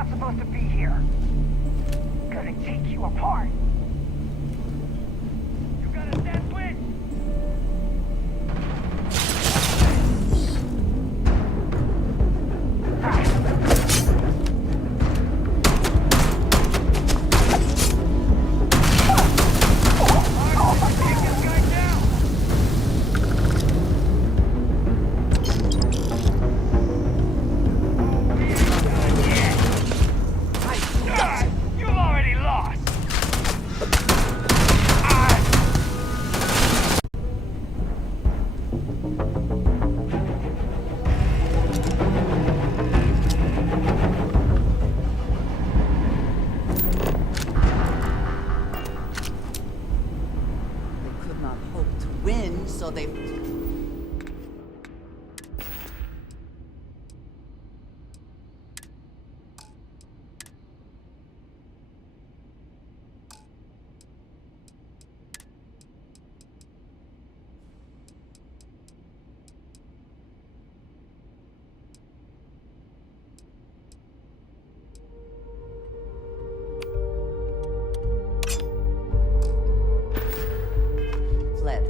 not supposed to be here. Gonna take you apart. You got a dead switch? So they... fled.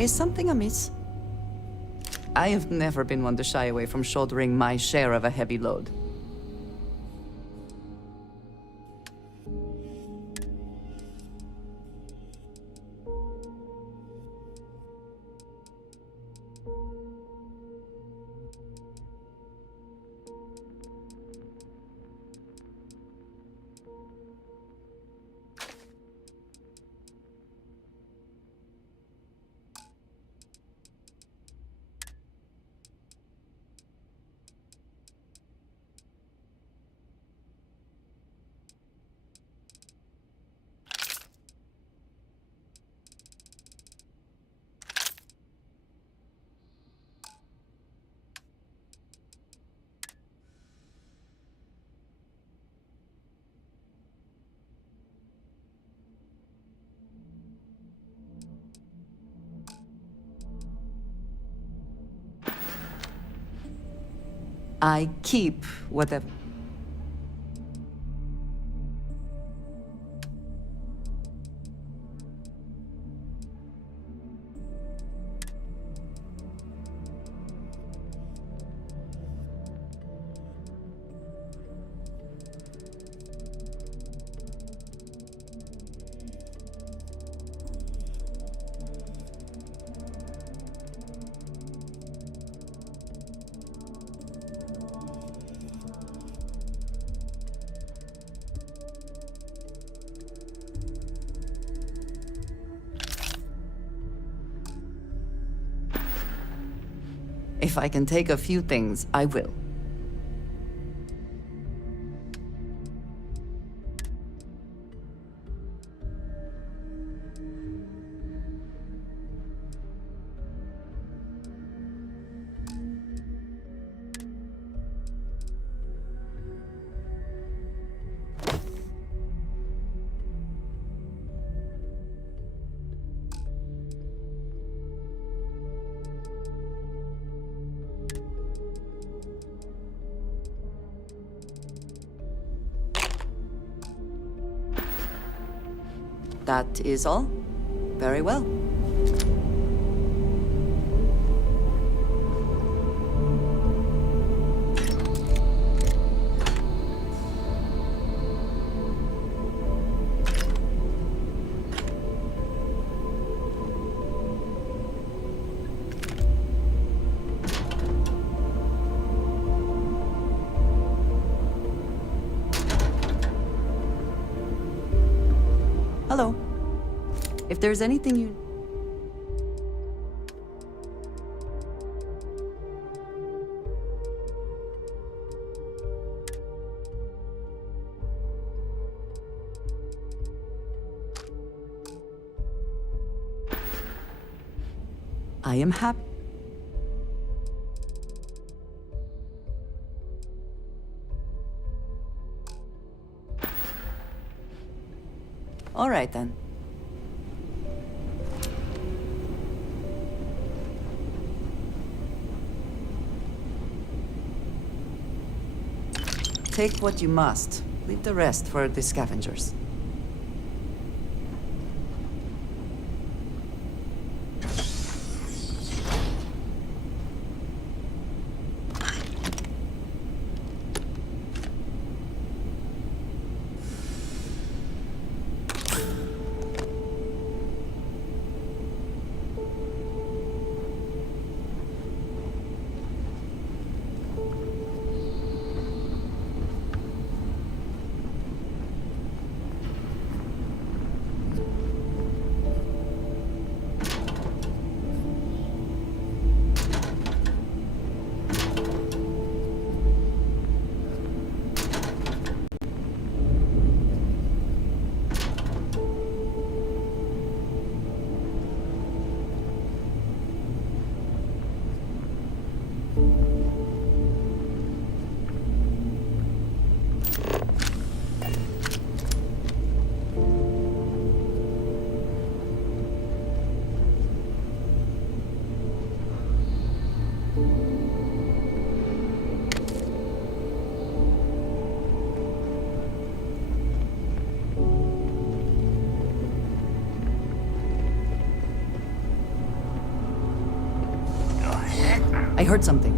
Is something amiss? I have never been one to shy away from shouldering my share of a heavy load. I keep whatever. If I can take a few things, I will. That is all? Very well. Hello. If there's anything you... I am happy. All right, then. Take what you must. Leave the rest for the scavengers. I heard something.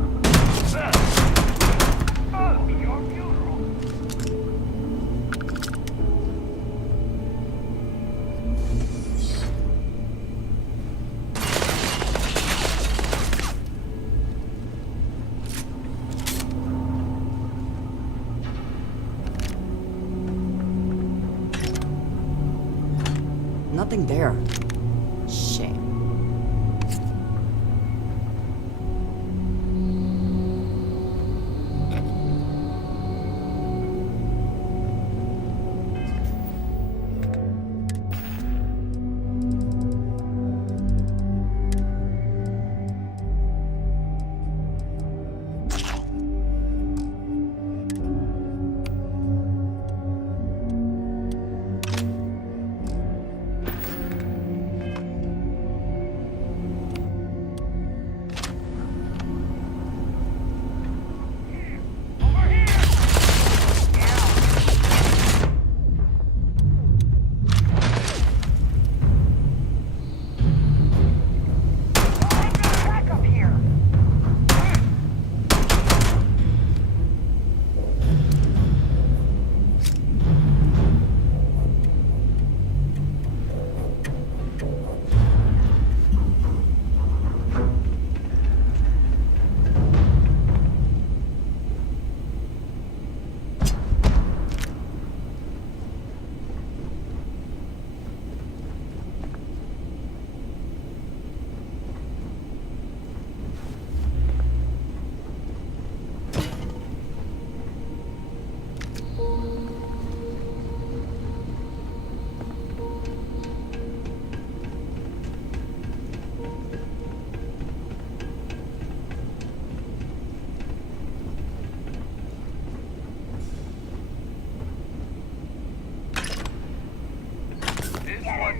Oh, your funeral. Nothing there. Shame.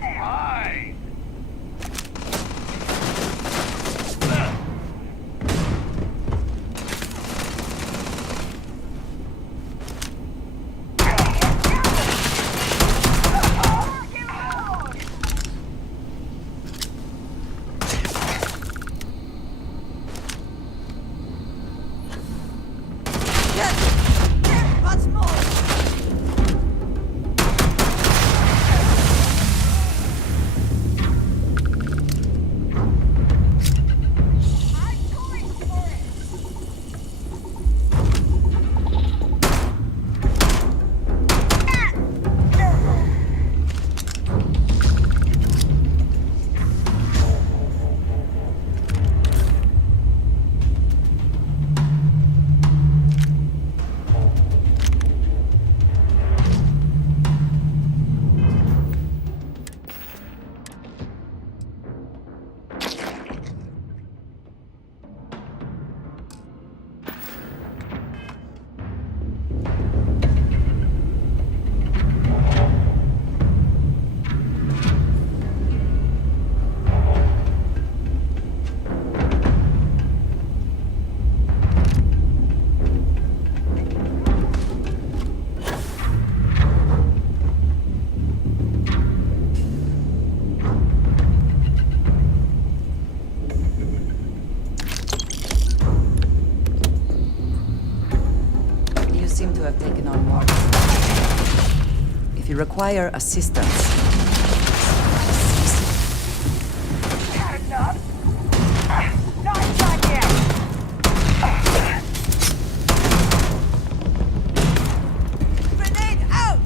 one's mine! What's more? You seem to have taken on more. If you require assistance, Had enough? Not goddamn! grenade out!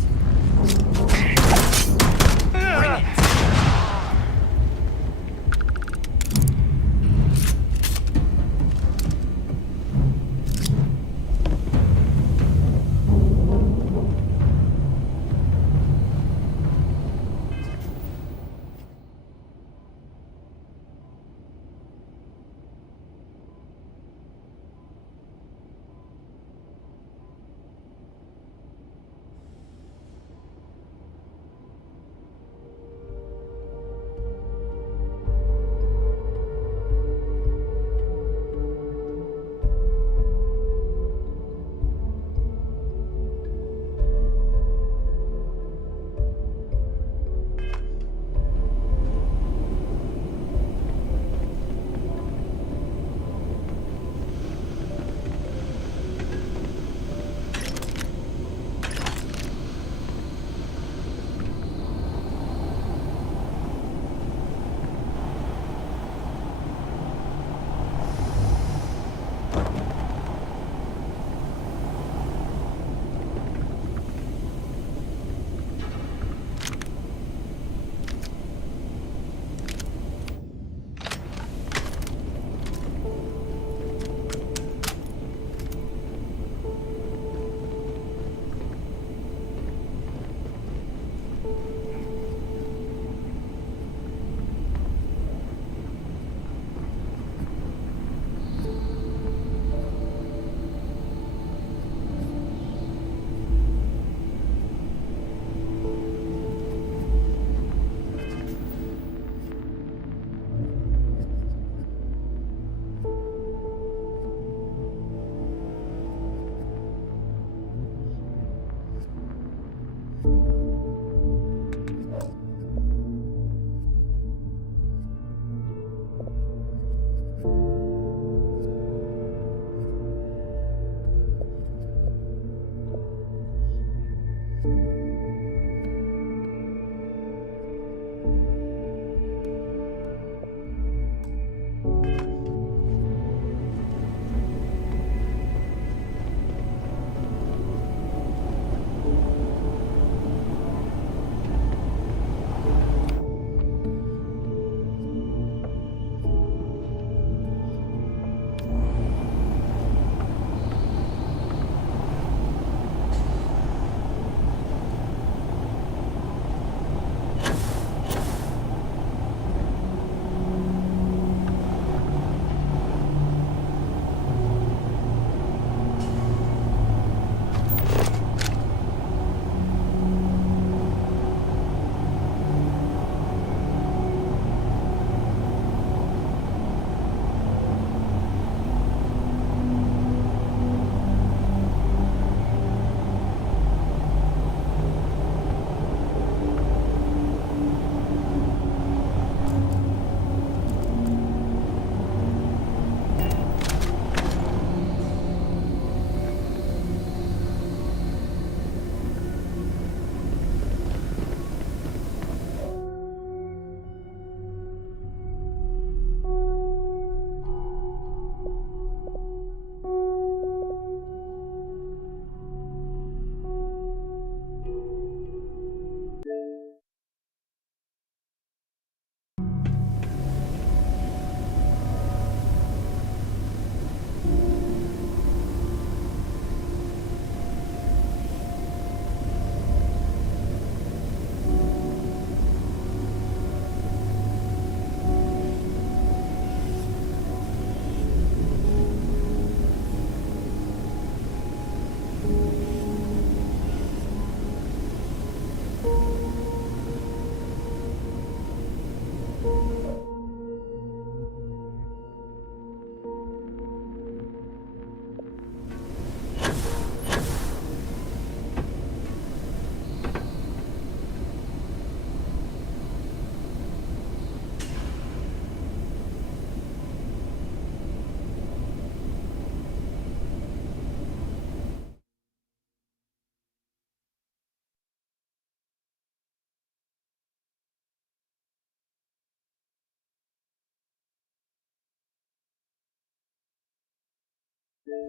Good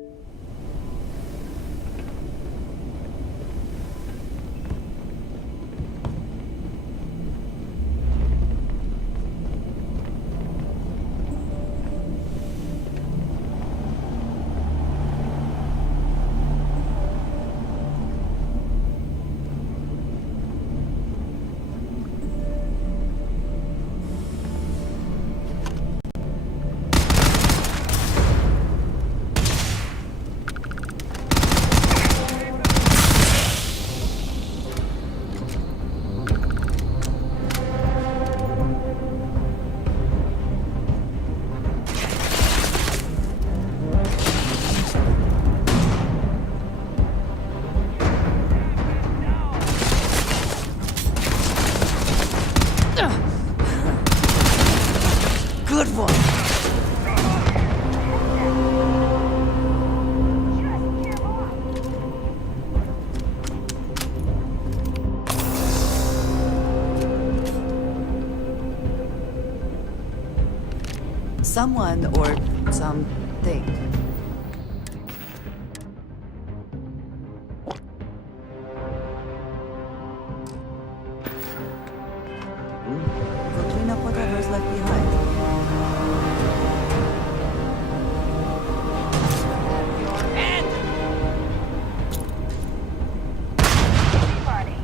one. Someone or something. We'll clean up whatever's left behind. Party.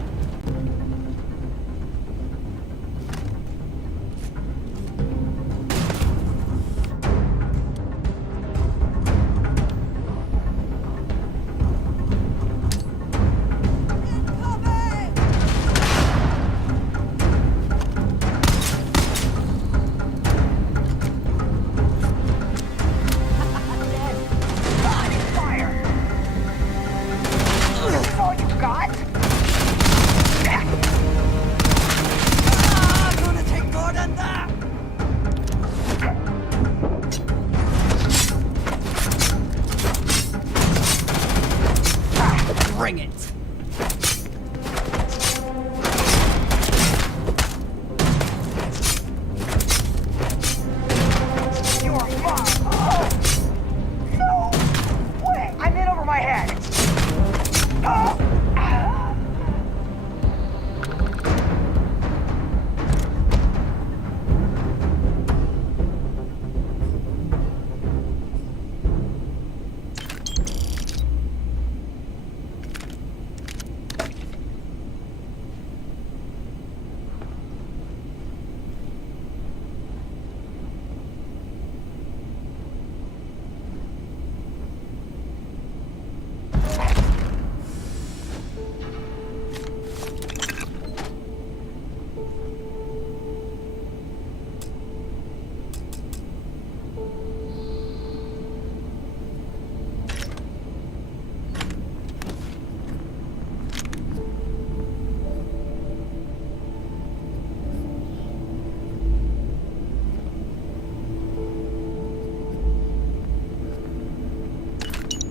Fire! That's all you got? Gonna take more than that. Bring it. You're fine. Oh. No! Wait, I'm in over my head. Oh. Ah.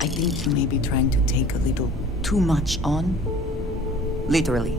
I think you may be trying to take a little too much on. Literally.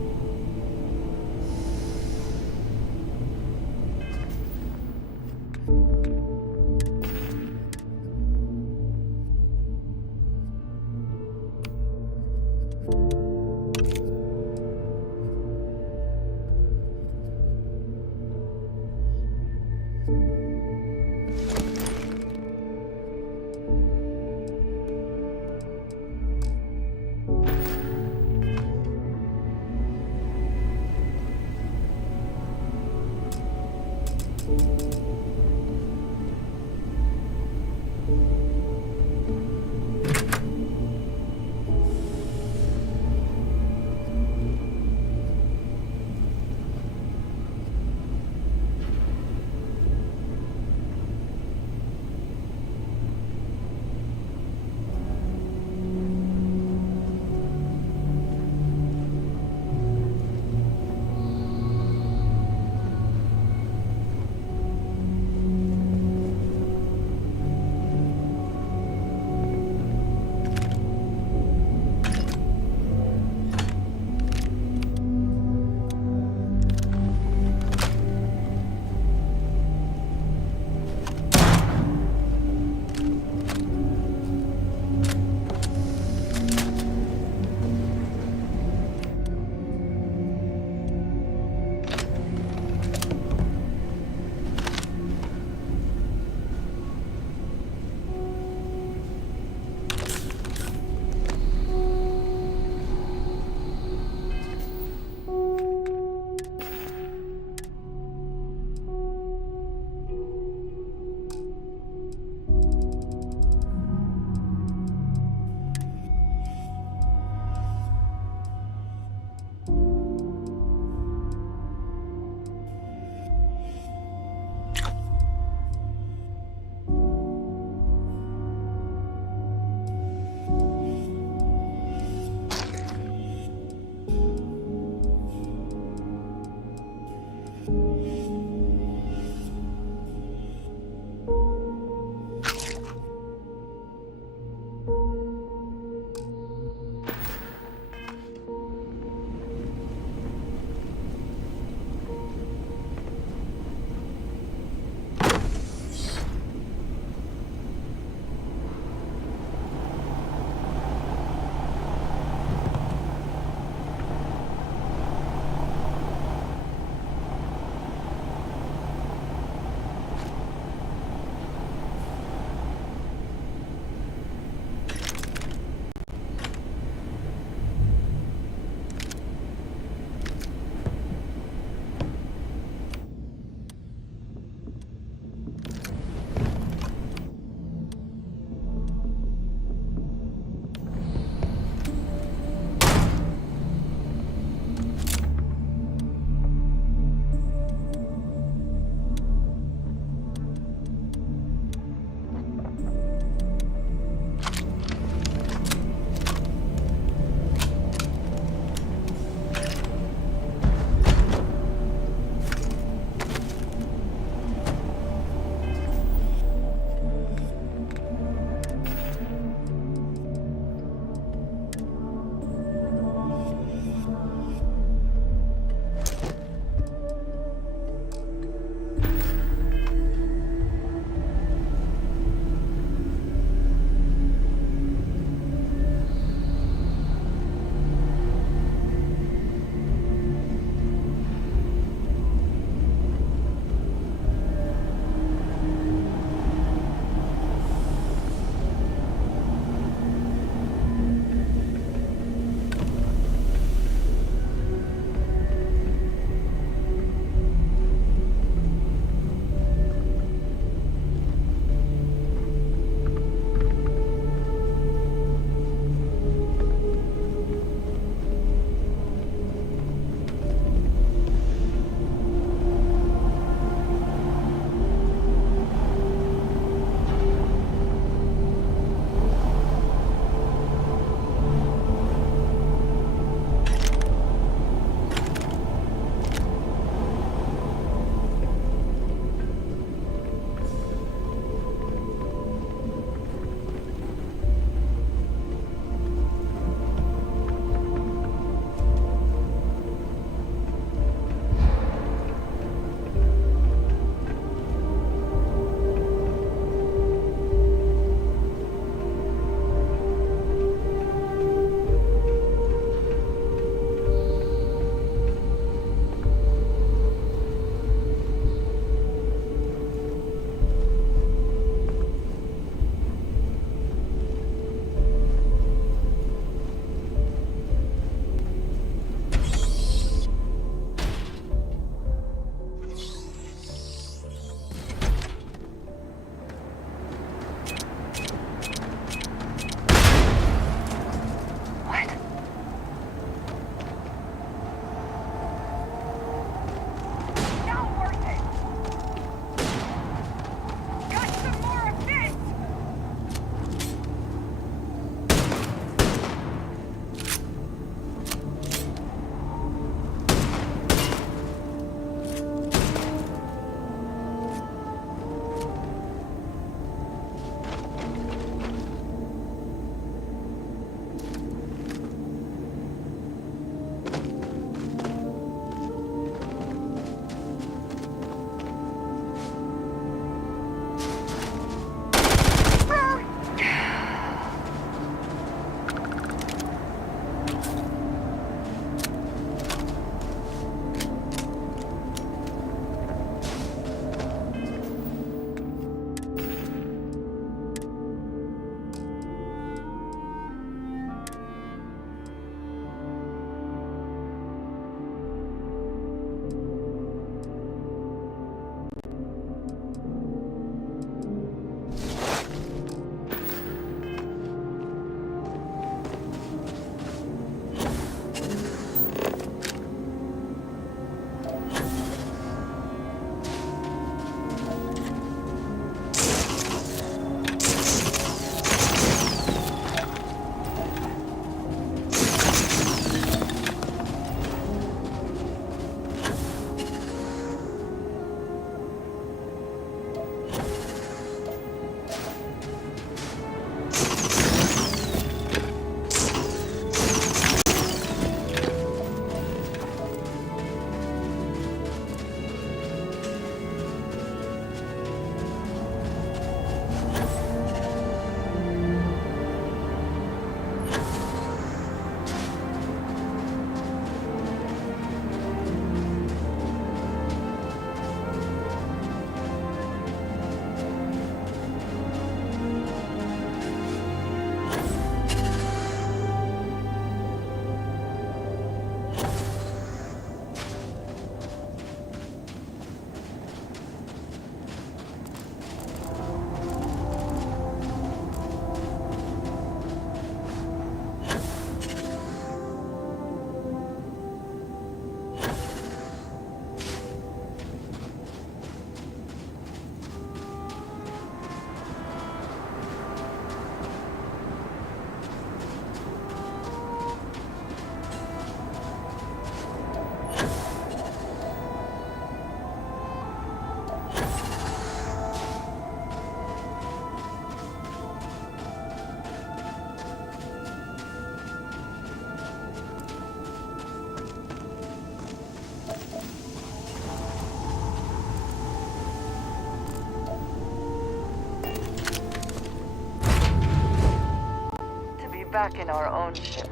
back in our own ship.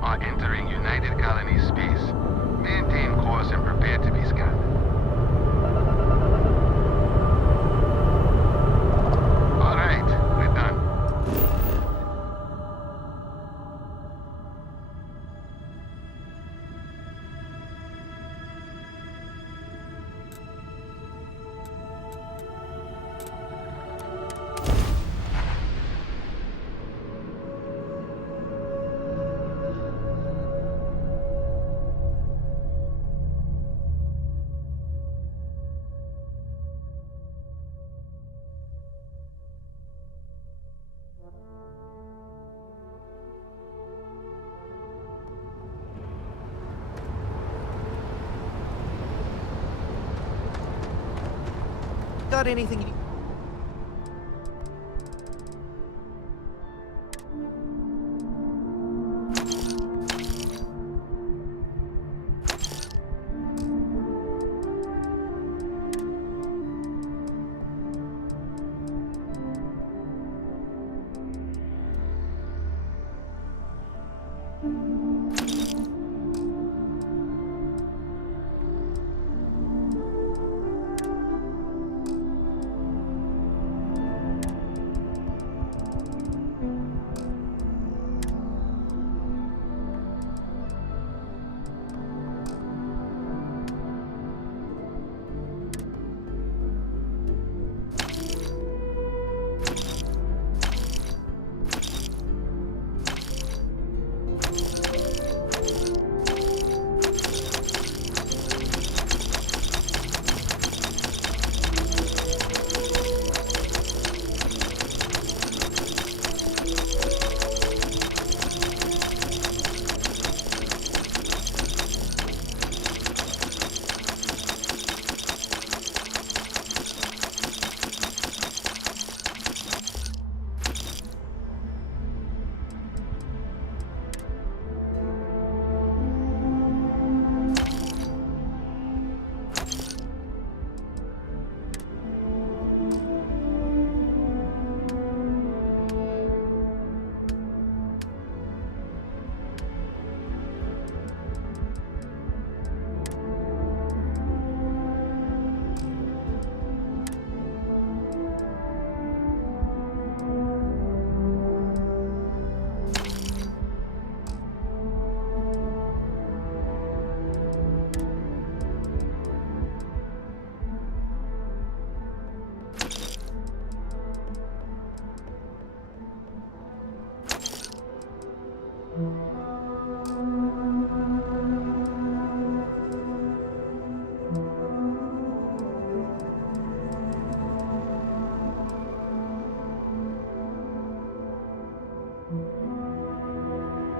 Are entering United Colony space. Maintain course and prepare to be scanned. All right, we're done. Got anything you...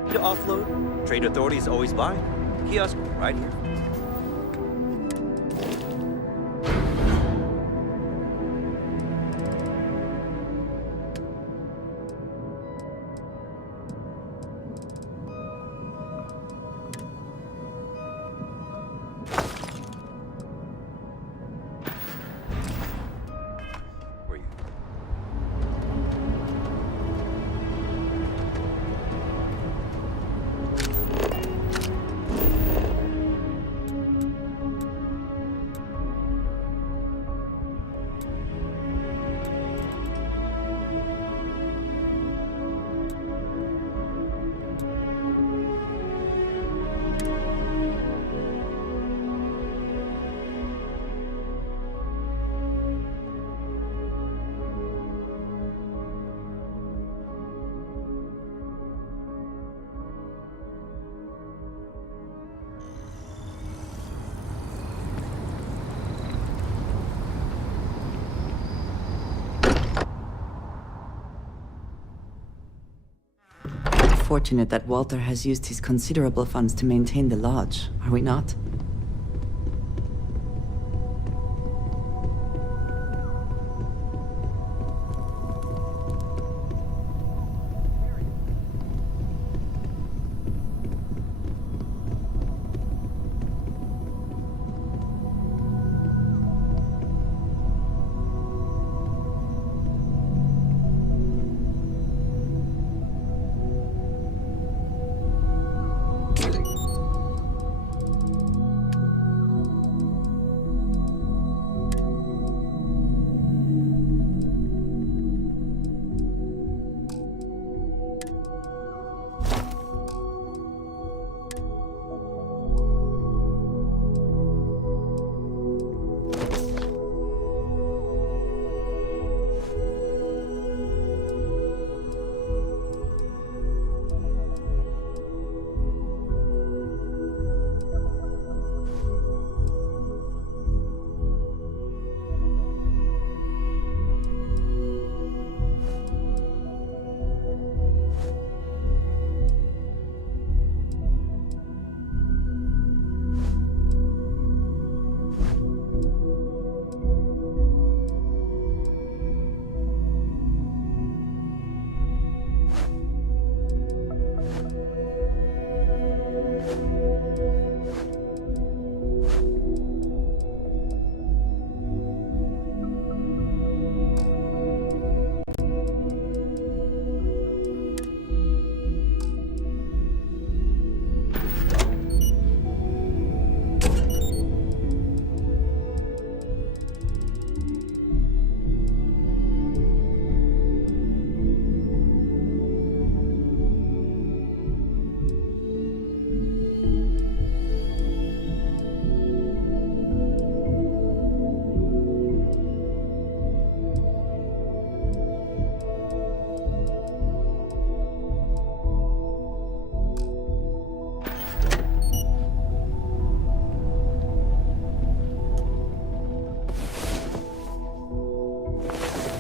To offload, trade authorities always buy. Kiosk right here. Where you? fortunate that Walter has used his considerable funds to maintain the lodge, are we not?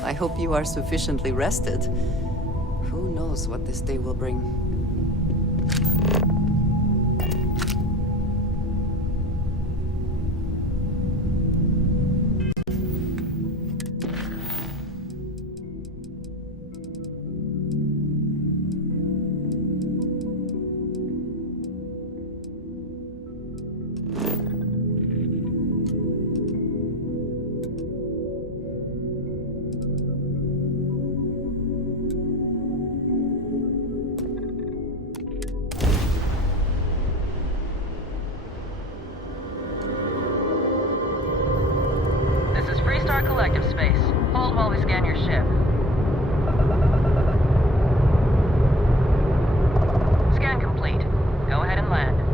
I hope you are sufficiently rested. Who knows what this day will bring? Collective space. Hold while we scan your ship. Scan complete. Go ahead and land.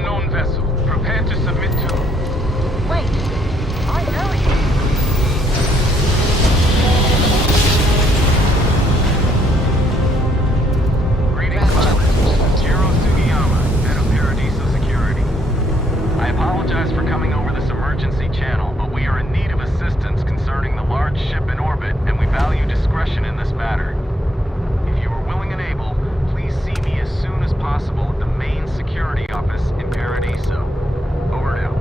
unknown vessel. Prepare to submit to... Wait, I know you. Greetings, pilot. Jiro Sugiyama, head of Paradiso Security. I apologize for coming over this emergency channel, but we are in need of assistance concerning the large ship in orbit, and we value discretion in this matter. If you are willing and able, please see me as soon as possible at the main security office in Paradiso. Over and out.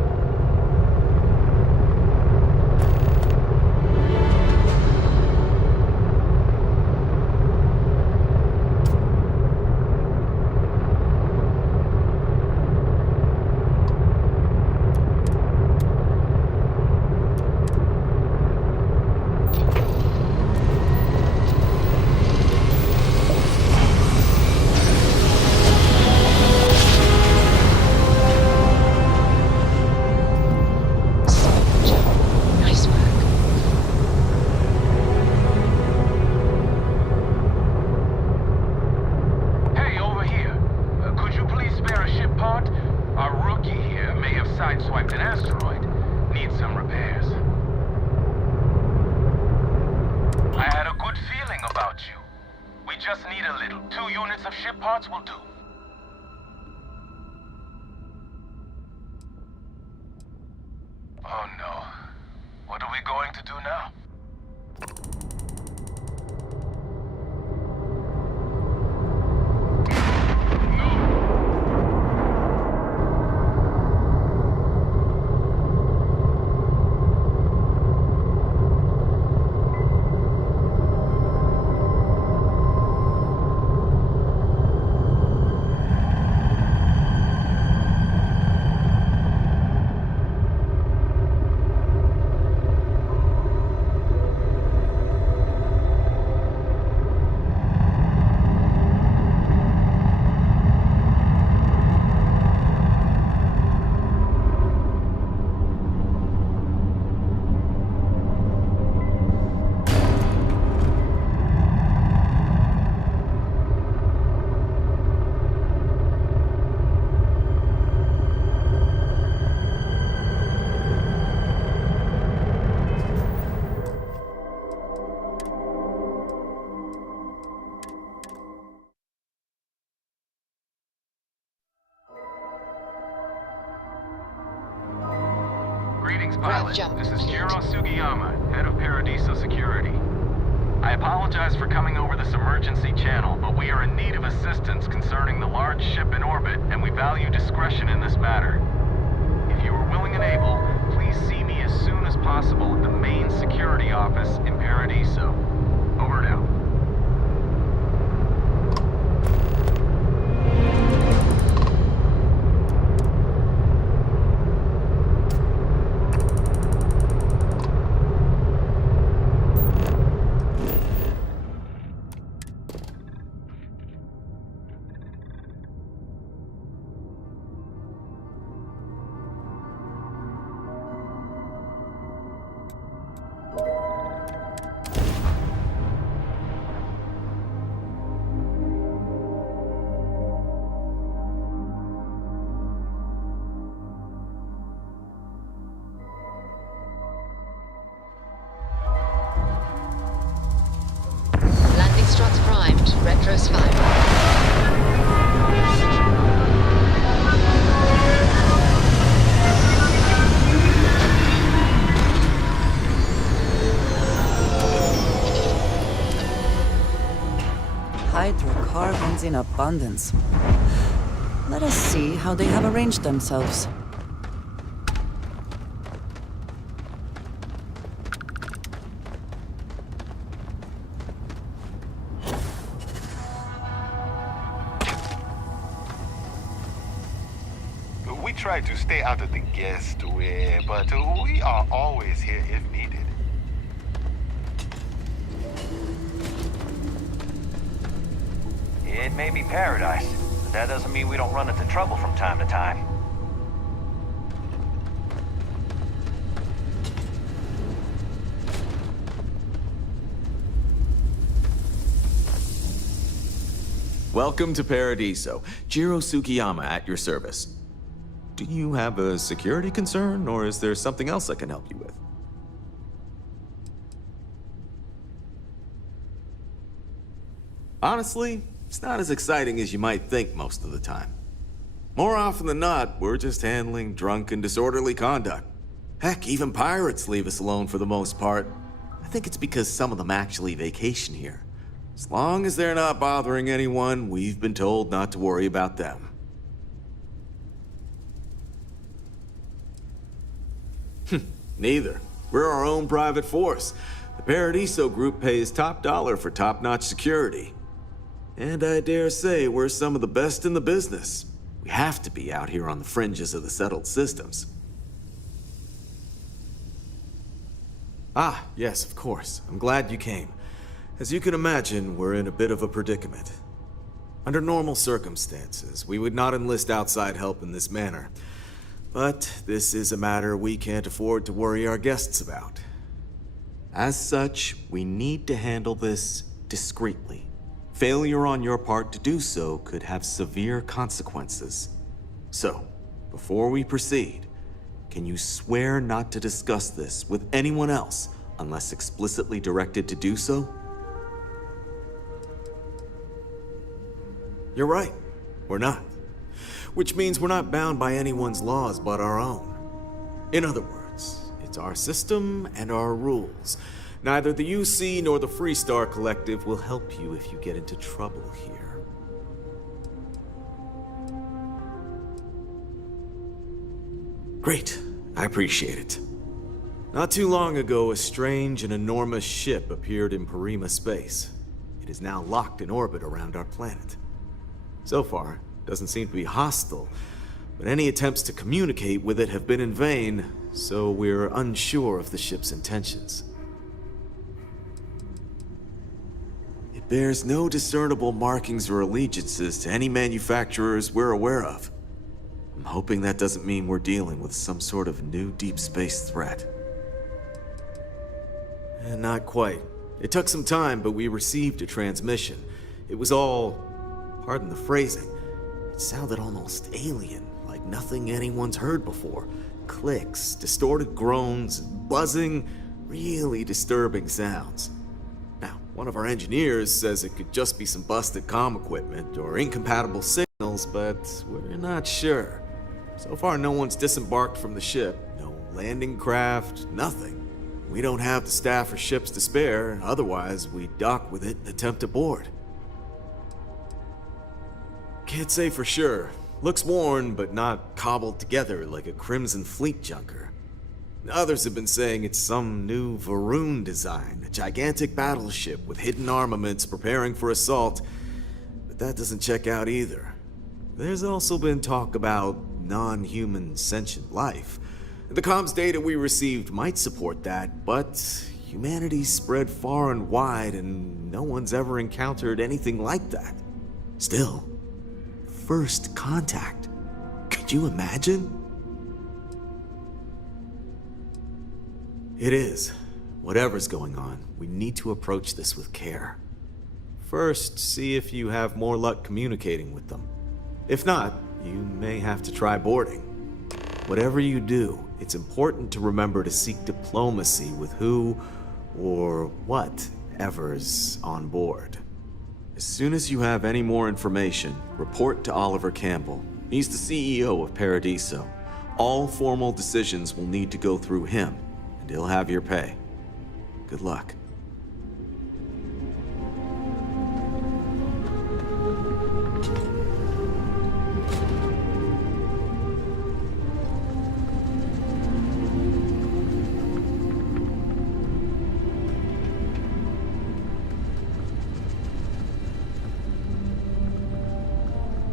Nice work. Hey, over here. Could you please spare a ship part? Our rookie here may have sideswiped an asteroid. Needs some repairs. I had a good feeling about you. We just need a little. 2 units of ship parts will do. Oh no. What are we going to do now? Greetings, pilot. jump. This is Jiro Sugiyama, head of Paradiso Security. I apologize for coming over this emergency channel, but we are in need of assistance concerning the large ship in orbit, and we value discretion in this matter. If you are willing and able, please see me as soon as possible at the main security office in Paradiso. Over and out. Landing struts primed. Retros firing. Hydrocarbons in abundance. Let us see how they have arranged themselves. We try to stay out of the guest way, but we are always here if needed. It may be paradise, but that doesn't mean we don't run into trouble from time to time. Welcome to Paradiso. Jiro Sugiyama at your service. Do you have a security concern, or is there something else I can help you with? Honestly, it's not as exciting as you might think most of the time. More often than not, we're just handling drunk and disorderly conduct. Heck, even pirates leave us alone for the most part. I think it's because some of them actually vacation here. As long as they're not bothering anyone, we've been told not to worry about them. Neither. We're our own private force. The Paradiso group pays top dollar for top-notch security. And I dare say we're some of the best in the business. We have to be out here on the fringes of the settled systems. Ah, yes, of course. I'm glad you came. As you can imagine, we're in a bit of a predicament. Under normal circumstances, we would not enlist outside help in this manner. But this is a matter we can't afford to worry our guests about. As such, we need to handle this discreetly. Failure on your part to do so could have severe consequences. So, before we proceed, can you swear not to discuss this with anyone else unless explicitly directed to do so? You're right. We're not. Which means we're not bound by anyone's laws but our own. In other words, it's our system and our rules. Neither the UC nor the Freestar Collective will help you if you get into trouble here. Great. I appreciate it. Not too long ago, a strange and enormous ship appeared in Parima space. It is now locked in orbit around our planet. So far, it doesn't seem to be hostile, but any attempts to communicate with it have been in vain, so we're unsure of the ship's intentions. It bears no discernible markings or allegiances to any manufacturers we're aware of. I'm hoping that doesn't mean we're dealing with some sort of new deep space threat. And not quite. It took some time, but we received a transmission. It was all, pardon the phrasing, it sounded almost alien, like nothing anyone's heard before. Clicks, distorted groans, buzzing, really disturbing sounds. Now, one of our engineers says it could just be some busted comm equipment or incompatible signals, but we're not sure. So far, no one's disembarked from the ship. No landing craft, nothing. We don't have the staff or ships to spare, otherwise we'd dock with it and attempt to board. Can't say for sure. Looks worn, but not cobbled together like a Crimson Fleet junker. Others have been saying it's some new Varun design, a gigantic battleship with hidden armaments preparing for assault, but that doesn't check out either. There's also been talk about non-human sentient life. The comms data we received might support that, but humanity's spread far and wide and no one's ever encountered anything like that. Still, first contact. Could you imagine? It is. Whatever's going on, we need to approach this with care. First, see if you have more luck communicating with them. If not, you may have to try boarding. Whatever you do, it's important to remember to seek diplomacy with who or whatever's on board. As soon as you have any more information, report to Oliver Campbell. He's the CEO of Paradiso. All formal decisions will need to go through him, and he'll have your pay. Good luck.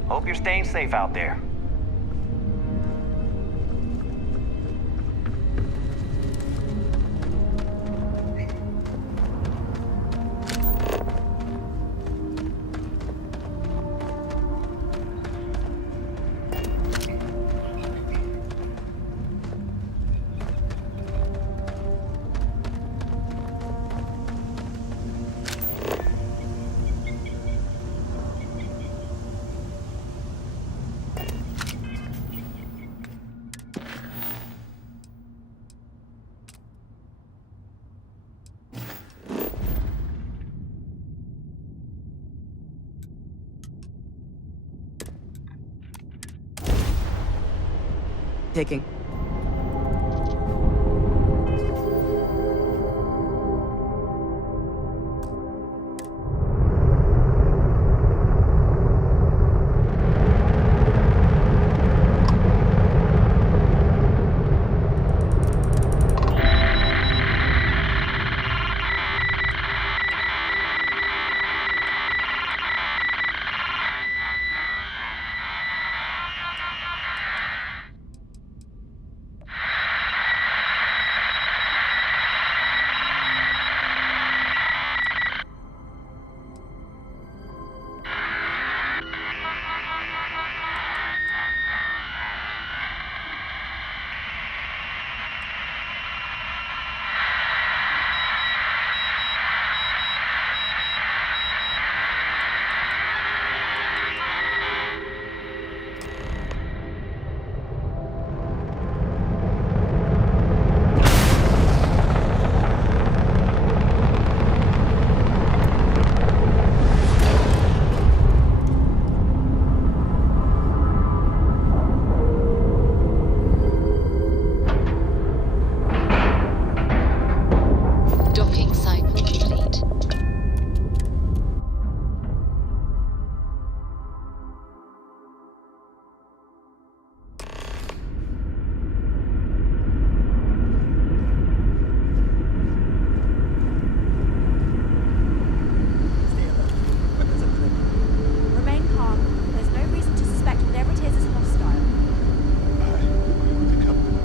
Hope you're staying safe out there. Taking... Docking cycle complete. Remain calm. There's no reason to suspect whatever it is hostile. I agree with the captain.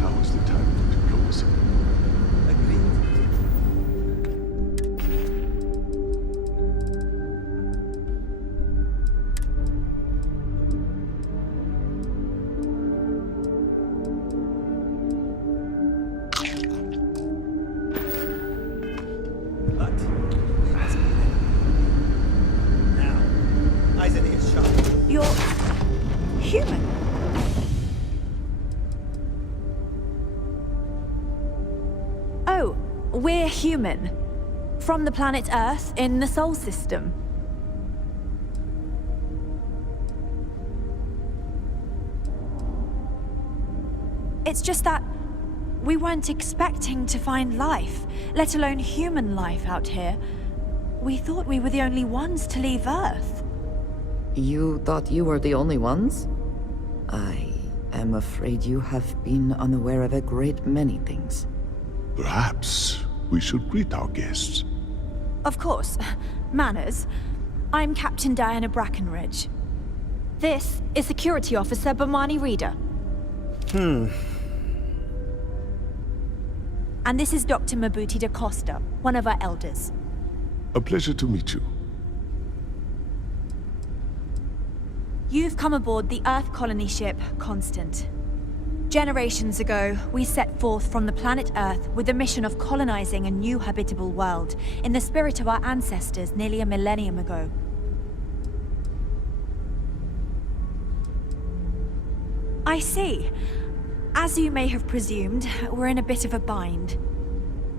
Now is the time for diplomacy. But we must be there. Now, eyes in earshot. You're human. Oh, we're human. From the planet Earth in the Sol system. It's just that we weren't expecting to find life, let alone human life out here. We thought we were the only ones to leave Earth. You thought you were the only ones? I am afraid you have been unaware of a great many things. Perhaps we should greet our guests. Of course. Manners. I'm Captain Diana Brackenridge. This is Security Officer Bomani Reader. And this is Dr. Mabuti da Costa, one of our elders. A pleasure to meet you. You've come aboard the Earth colony ship, Constant. Generations ago, we set forth from the planet Earth with the mission of colonizing a new habitable world in the spirit of our ancestors nearly a millennium ago. I see. As you may have presumed, we're in a bit of a bind.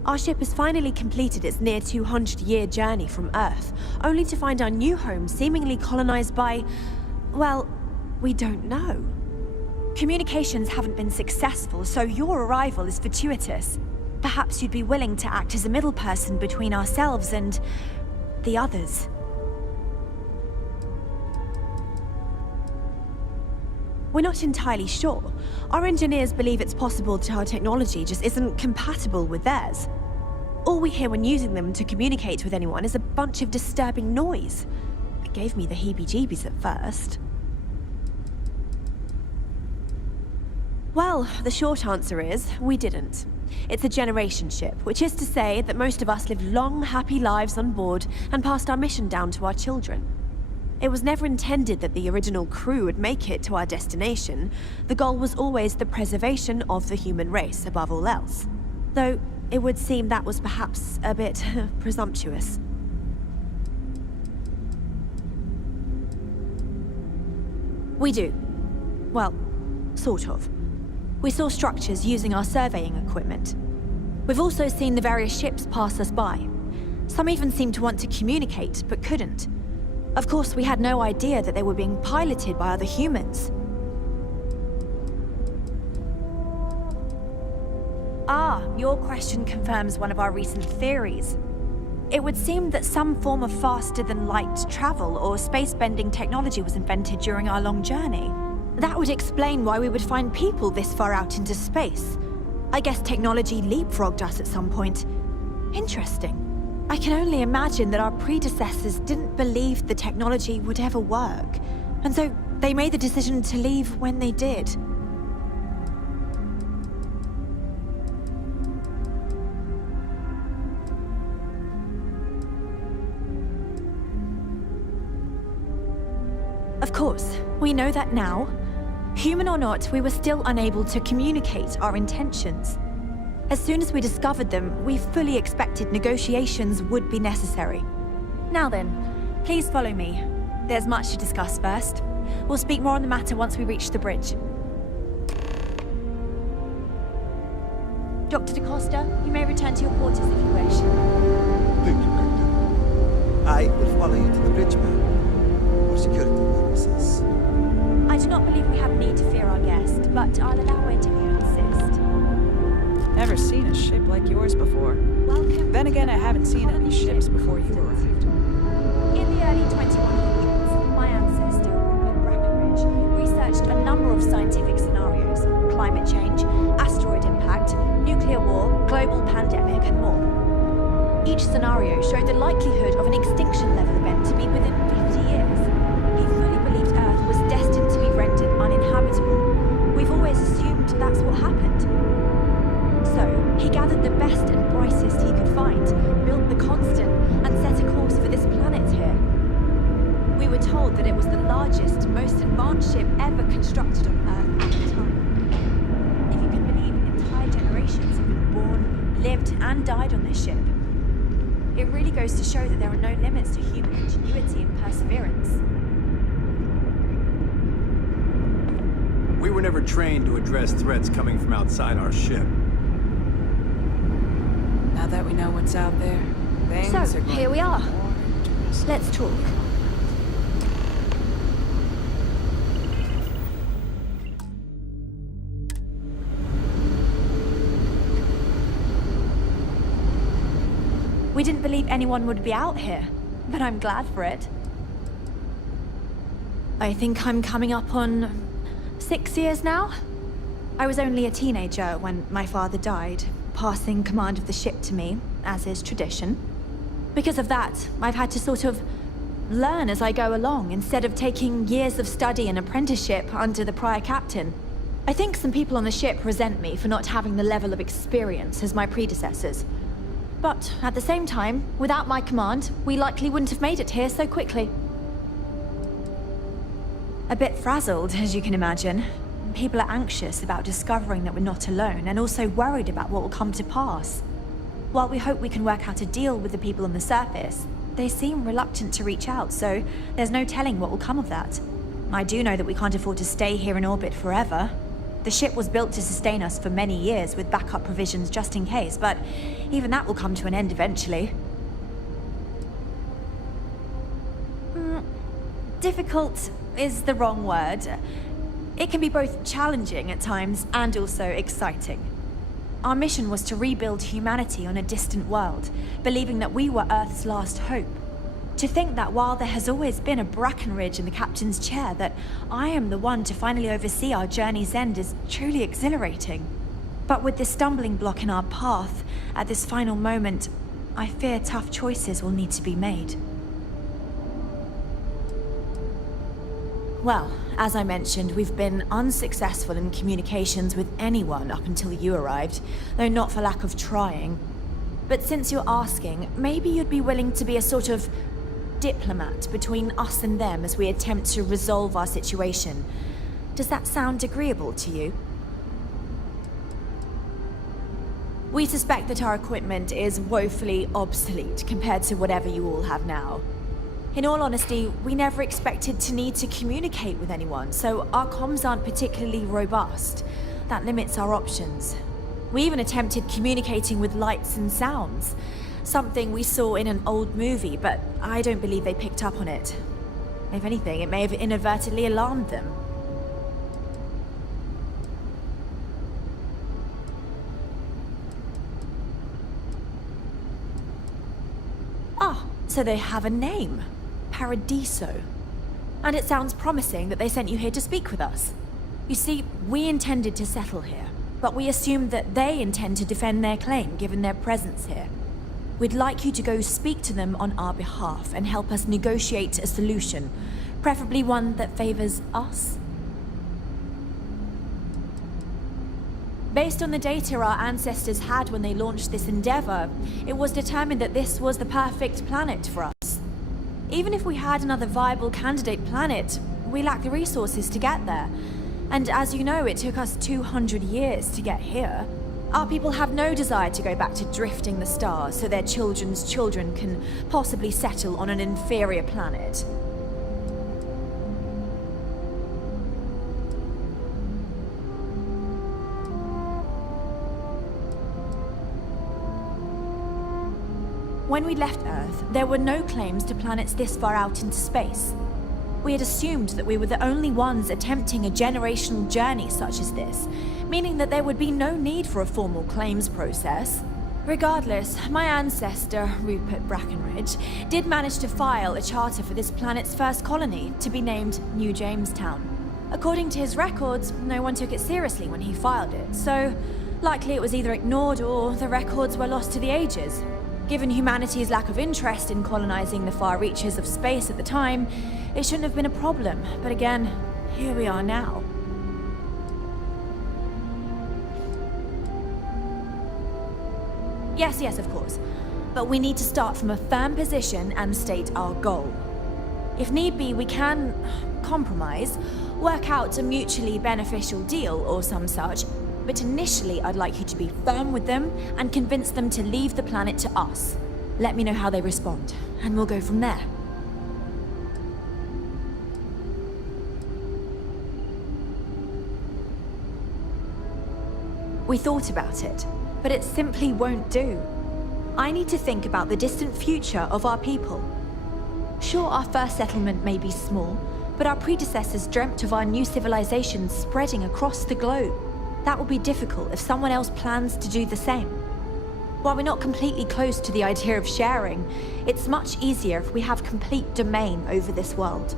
Our ship has finally completed its near 200-year journey from Earth, only to find our new home seemingly colonized by... well, we don't know. Communications haven't been successful, so your arrival is fortuitous. Perhaps you'd be willing to act as a middle person between ourselves and... the others. We're not entirely sure. Our engineers believe it's possible that our technology just isn't compatible with theirs. All we hear when using them to communicate with anyone is a bunch of disturbing noise. It gave me the heebie-jeebies at first. Well, the short answer is, we didn't. It's a generation ship, which is to say that most of us lived long, happy lives on board and passed our mission down to our children. It was never intended that the original crew would make it to our destination. The goal was always the preservation of the human race above all else. Though, it would seem that was perhaps a bit presumptuous. We do. Well, sort of. We saw structures using our surveying equipment. We've also seen the various ships pass us by. Some even seemed to want to communicate, but couldn't. Of course, we had no idea that they were being piloted by other humans. your question confirms one of our recent theories. It would seem that some form of faster-than-light travel or space-bending technology was invented during our long journey. That would explain why we would find people this far out into space. I guess technology leapfrogged us at some point. Interesting. I can only imagine that our predecessors didn't believe the technology would ever work, and so they made the decision to leave when they did. Of course, we know that now. Human or not, we were still unable to communicate our intentions. As soon as we discovered them, we fully expected negotiations would be necessary. Now then, please follow me. There's much to discuss first. We'll speak more on the matter once we reach the bridge. Dr. DaCosta, you may return to your quarters if you wish. Thank you, Captain. I will follow you to the bridge, ma'am, for security purposes. I do not believe we have need to fear our guest, but I'll allow it if you insist. Never seen a ship like yours before. Welcome. Then again, I haven't seen any ships before you arrived. In the early 2100s, my ancestor, Rupert Breckenridge, researched a number of scientific scenarios: climate change, asteroid impact, nuclear war, global pandemic, and more. Each scenario showed the likelihood of an extinction-level event to be within 50 years. He fully believed Earth was destined to be rendered uninhabitable. We've always assumed that's what happened. So, he gathered the best and brightest he could find, built the Constant, and set a course for this planet here. We were told that it was the largest, most advanced ship ever constructed on Earth at the time. If you can believe, entire generations have been born, lived, and died on this ship. It really goes to show that there are no limits to human ingenuity and perseverance. We were never trained to address threats coming from outside our ship. Now that we know what's out there, things are So, going here we are. more interesting. Let's talk. We didn't believe anyone would be out here, but I'm glad for it. I think I'm coming up on 6 years now. I was only a teenager when my father died, passing command of the ship to me, as is tradition. Because of that, I've had to sort of learn as I go along, instead of taking years of study and apprenticeship under the prior captain. I think some people on the ship resent me for not having the level of experience as my predecessors. But at the same time, without my command, we likely wouldn't have made it here so quickly. A bit frazzled, as you can imagine. People are anxious about discovering that we're not alone, and also worried about what will come to pass. While we hope we can work out a deal with the people on the surface, they seem reluctant to reach out, so there's no telling what will come of that. I do know that we can't afford to stay here in orbit forever. The ship was built to sustain us for many years, with backup provisions just in case, but even that will come to an end eventually. Difficult is the wrong word. It can be both challenging at times and also exciting. Our mission was to rebuild humanity on a distant world, believing that we were Earth's last hope. To think that while there has always been a Breckenridge in the captain's chair, that I am the one to finally oversee our journey's end is truly exhilarating. But with this stumbling block in our path, at this final moment, I fear tough choices will need to be made. Well, as I mentioned, we've been unsuccessful in communications with anyone up until you arrived, though not for lack of trying. But since you're asking, maybe you'd be willing to be a sort of diplomat between us and them as we attempt to resolve our situation. Does that sound agreeable to you? We suspect that our equipment is woefully obsolete compared to whatever you all have now. In all honesty, we never expected to need to communicate with anyone, so our comms aren't particularly robust. That limits our options. We even attempted communicating with lights and sounds, something we saw in an old movie, but I don't believe they picked up on it. If anything, it may have inadvertently alarmed them. So they have a name. Paradiso. And it sounds promising that they sent you here to speak with us. You see, we intended to settle here, but we assumed that they intend to defend their claim given their presence here. We'd like you to go speak to them on our behalf and help us negotiate a solution, preferably one that favors us. Based on the data our ancestors had when they launched this endeavor, it was determined that this was the perfect planet for us. Even if we had another viable candidate planet, we lack the resources to get there. And as you know, it took us 200 years to get here. Our people have no desire to go back to drifting the stars so their children's children can possibly settle on an inferior planet. When we left Earth, there were no claims to planets this far out into space. We had assumed that we were the only ones attempting a generational journey such as this, meaning that there would be no need for a formal claims process. Regardless, my ancestor, Rupert Brackenridge, did manage to file a charter for this planet's first colony, to be named New Jamestown. According to his records, no one took it seriously when he filed it, so likely it was either ignored or the records were lost to the ages. Given humanity's lack of interest in colonizing the far reaches of space at the time, it shouldn't have been a problem, but again, here we are now. Yes, of course. But we need to start from a firm position and state our goal. If need be, we can compromise, work out a mutually beneficial deal or some such, but initially I'd like you to be firm with them and convince them to leave the planet to us. Let me know how they respond, and we'll go from there. We thought about it, but it simply won't do. I need to think about the distant future of our people. Sure, our first settlement may be small, but our predecessors dreamt of our new civilization spreading across the globe. That will be difficult if someone else plans to do the same. While we're not completely close to the idea of sharing, it's much easier if we have complete domain over this world.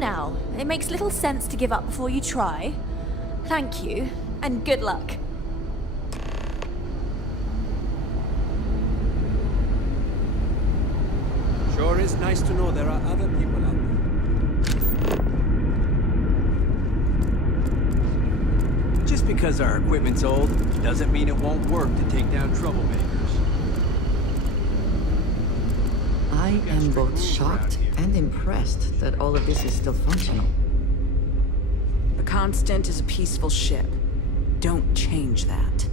Now, it makes little sense to give up before you try. Thank you, and good luck. Sure is nice to know there are other people out there. Just because our equipment's old, doesn't mean it won't work to take down troublemakers. I am both shocked and impressed that all of this is still functional. The Constant is a peaceful ship. Don't change that.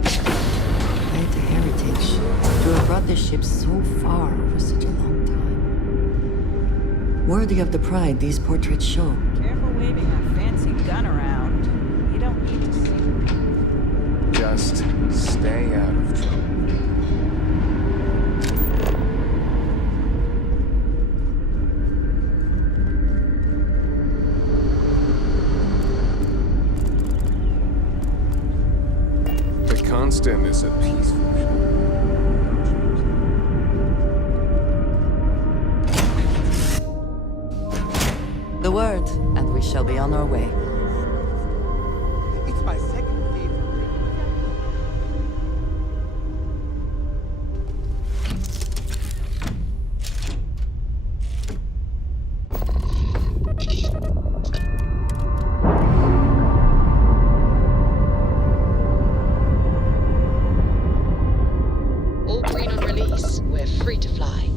Quite a heritage to have brought the ship so far over such a long time. Worthy of the pride these portraits show. Careful waving that fancy gun around. You don't need to see. Just stay out of trouble. The Constant is a peaceful ship. The word, and we shall be on our way. It's my second favorite thing. All green on release. We're free to fly.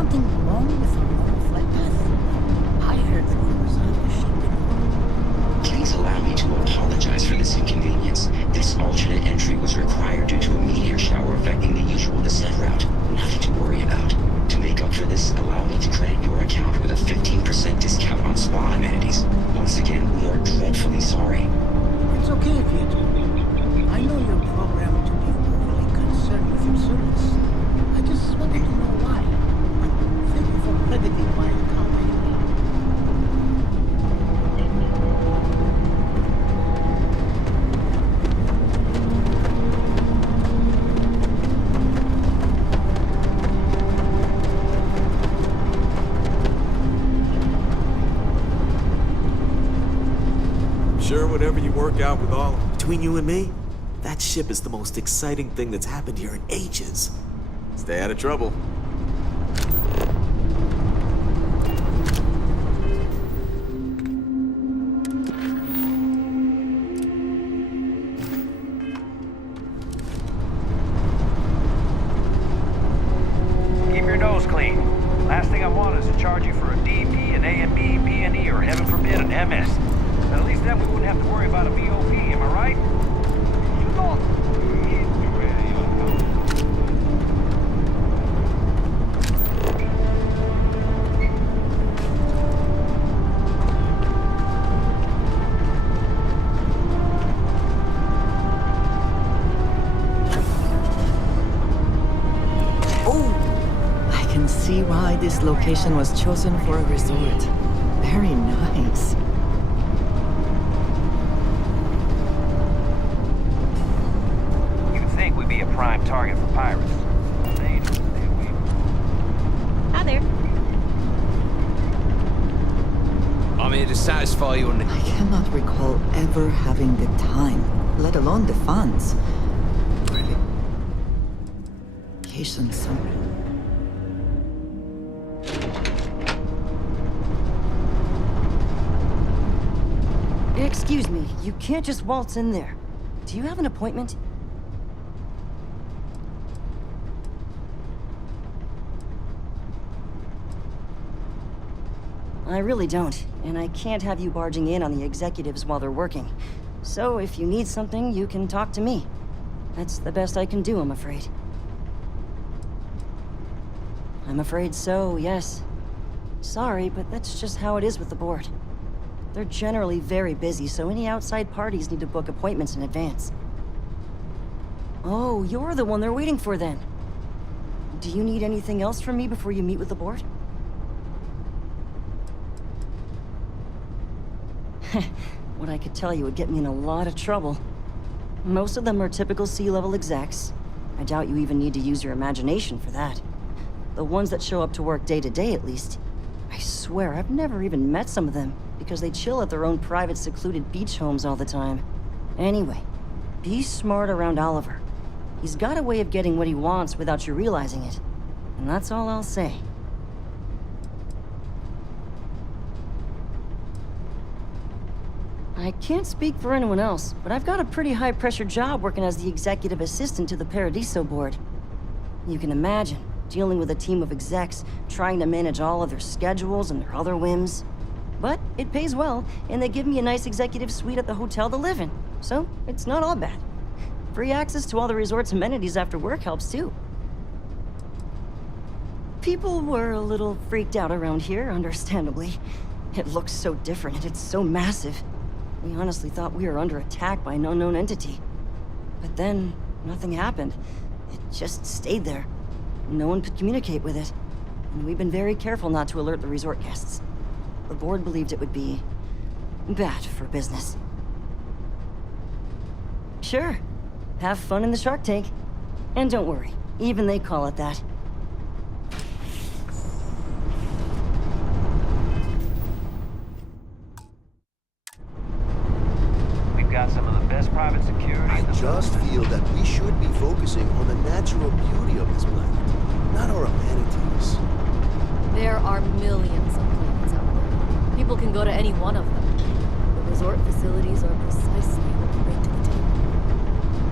something wrong with our normal flight path? I heard that we reserved the ship in Please allow me to apologize for this inconvenience. This alternate entry was required due to a meteor shower affecting the usual descent route. Nothing to worry about. To make up for this, allow me to credit your account with a 15% discount on spa amenities. Once again, we are dreadfully sorry. It's okay if you do. I know you're programmed to be overly concerned with your service. I just wanted to know why. But thank you for crediting my account anyway. Sure, whatever you work out with all. Between you and me, that ship is the most exciting thing that's happened here in ages. Stay out of trouble. Keep your nose clean. Last thing I want is to charge you for a DP, an A&B, P&E, or heaven forbid, an MS. But at least then we wouldn't have to worry about a VOP, am I right? You don't need to wear your nose. I can see why this location was chosen for a resort. Very nice. You'd think we'd be a prime target for pirates. They don't stay away. Hi there. I'm here to satisfy you on the... I cannot recall ever having the time, let alone the funds. Vacation somewhere. Excuse me, you can't just waltz in there. Do you have an appointment? I really don't, and I can't have you barging in on the executives while they're working. So if you need something, you can talk to me. That's the best I can do, I'm afraid. I'm afraid so, yes. Sorry, but that's just how it is with the board. They're generally very busy, so any outside parties need to book appointments in advance. Oh, you're the one they're waiting for then. Do you need anything else from me before you meet with the board? What I could tell you would get me in a lot of trouble. Most of them are typical C-level execs. I doubt you even need to use your imagination for that. The ones that show up to work day to day, at least. I swear, I've never even met some of them, because they chill at their own private secluded beach homes all the time. Anyway, be smart around Oliver. He's got a way of getting what he wants without you realizing it. And that's all I'll say. I can't speak for anyone else, but I've got a pretty high-pressure job working as the executive assistant to the Paradiso board. You can imagine, dealing with a team of execs, trying to manage all of their schedules and their other whims. But it pays well, and they give me a nice executive suite at the hotel to live in. So, it's not all bad. Free access to all the resort's amenities after work helps too. People were a little freaked out around here, understandably. It looks so different and it's so massive. We honestly thought we were under attack by an unknown entity. But then, nothing happened. It just stayed there. No one could communicate with it. And we've been very careful not to alert the resort guests. The board believed it would be bad for business. Sure. Have fun in the shark tank. And don't worry, even they call it that. We've got some of the best private security. I just feel that we should be focusing on the natural beauty of this planet, not our amenities. There are millions of planets out there. People can go to any one of them. The resort facilities are precisely what we bring to the table.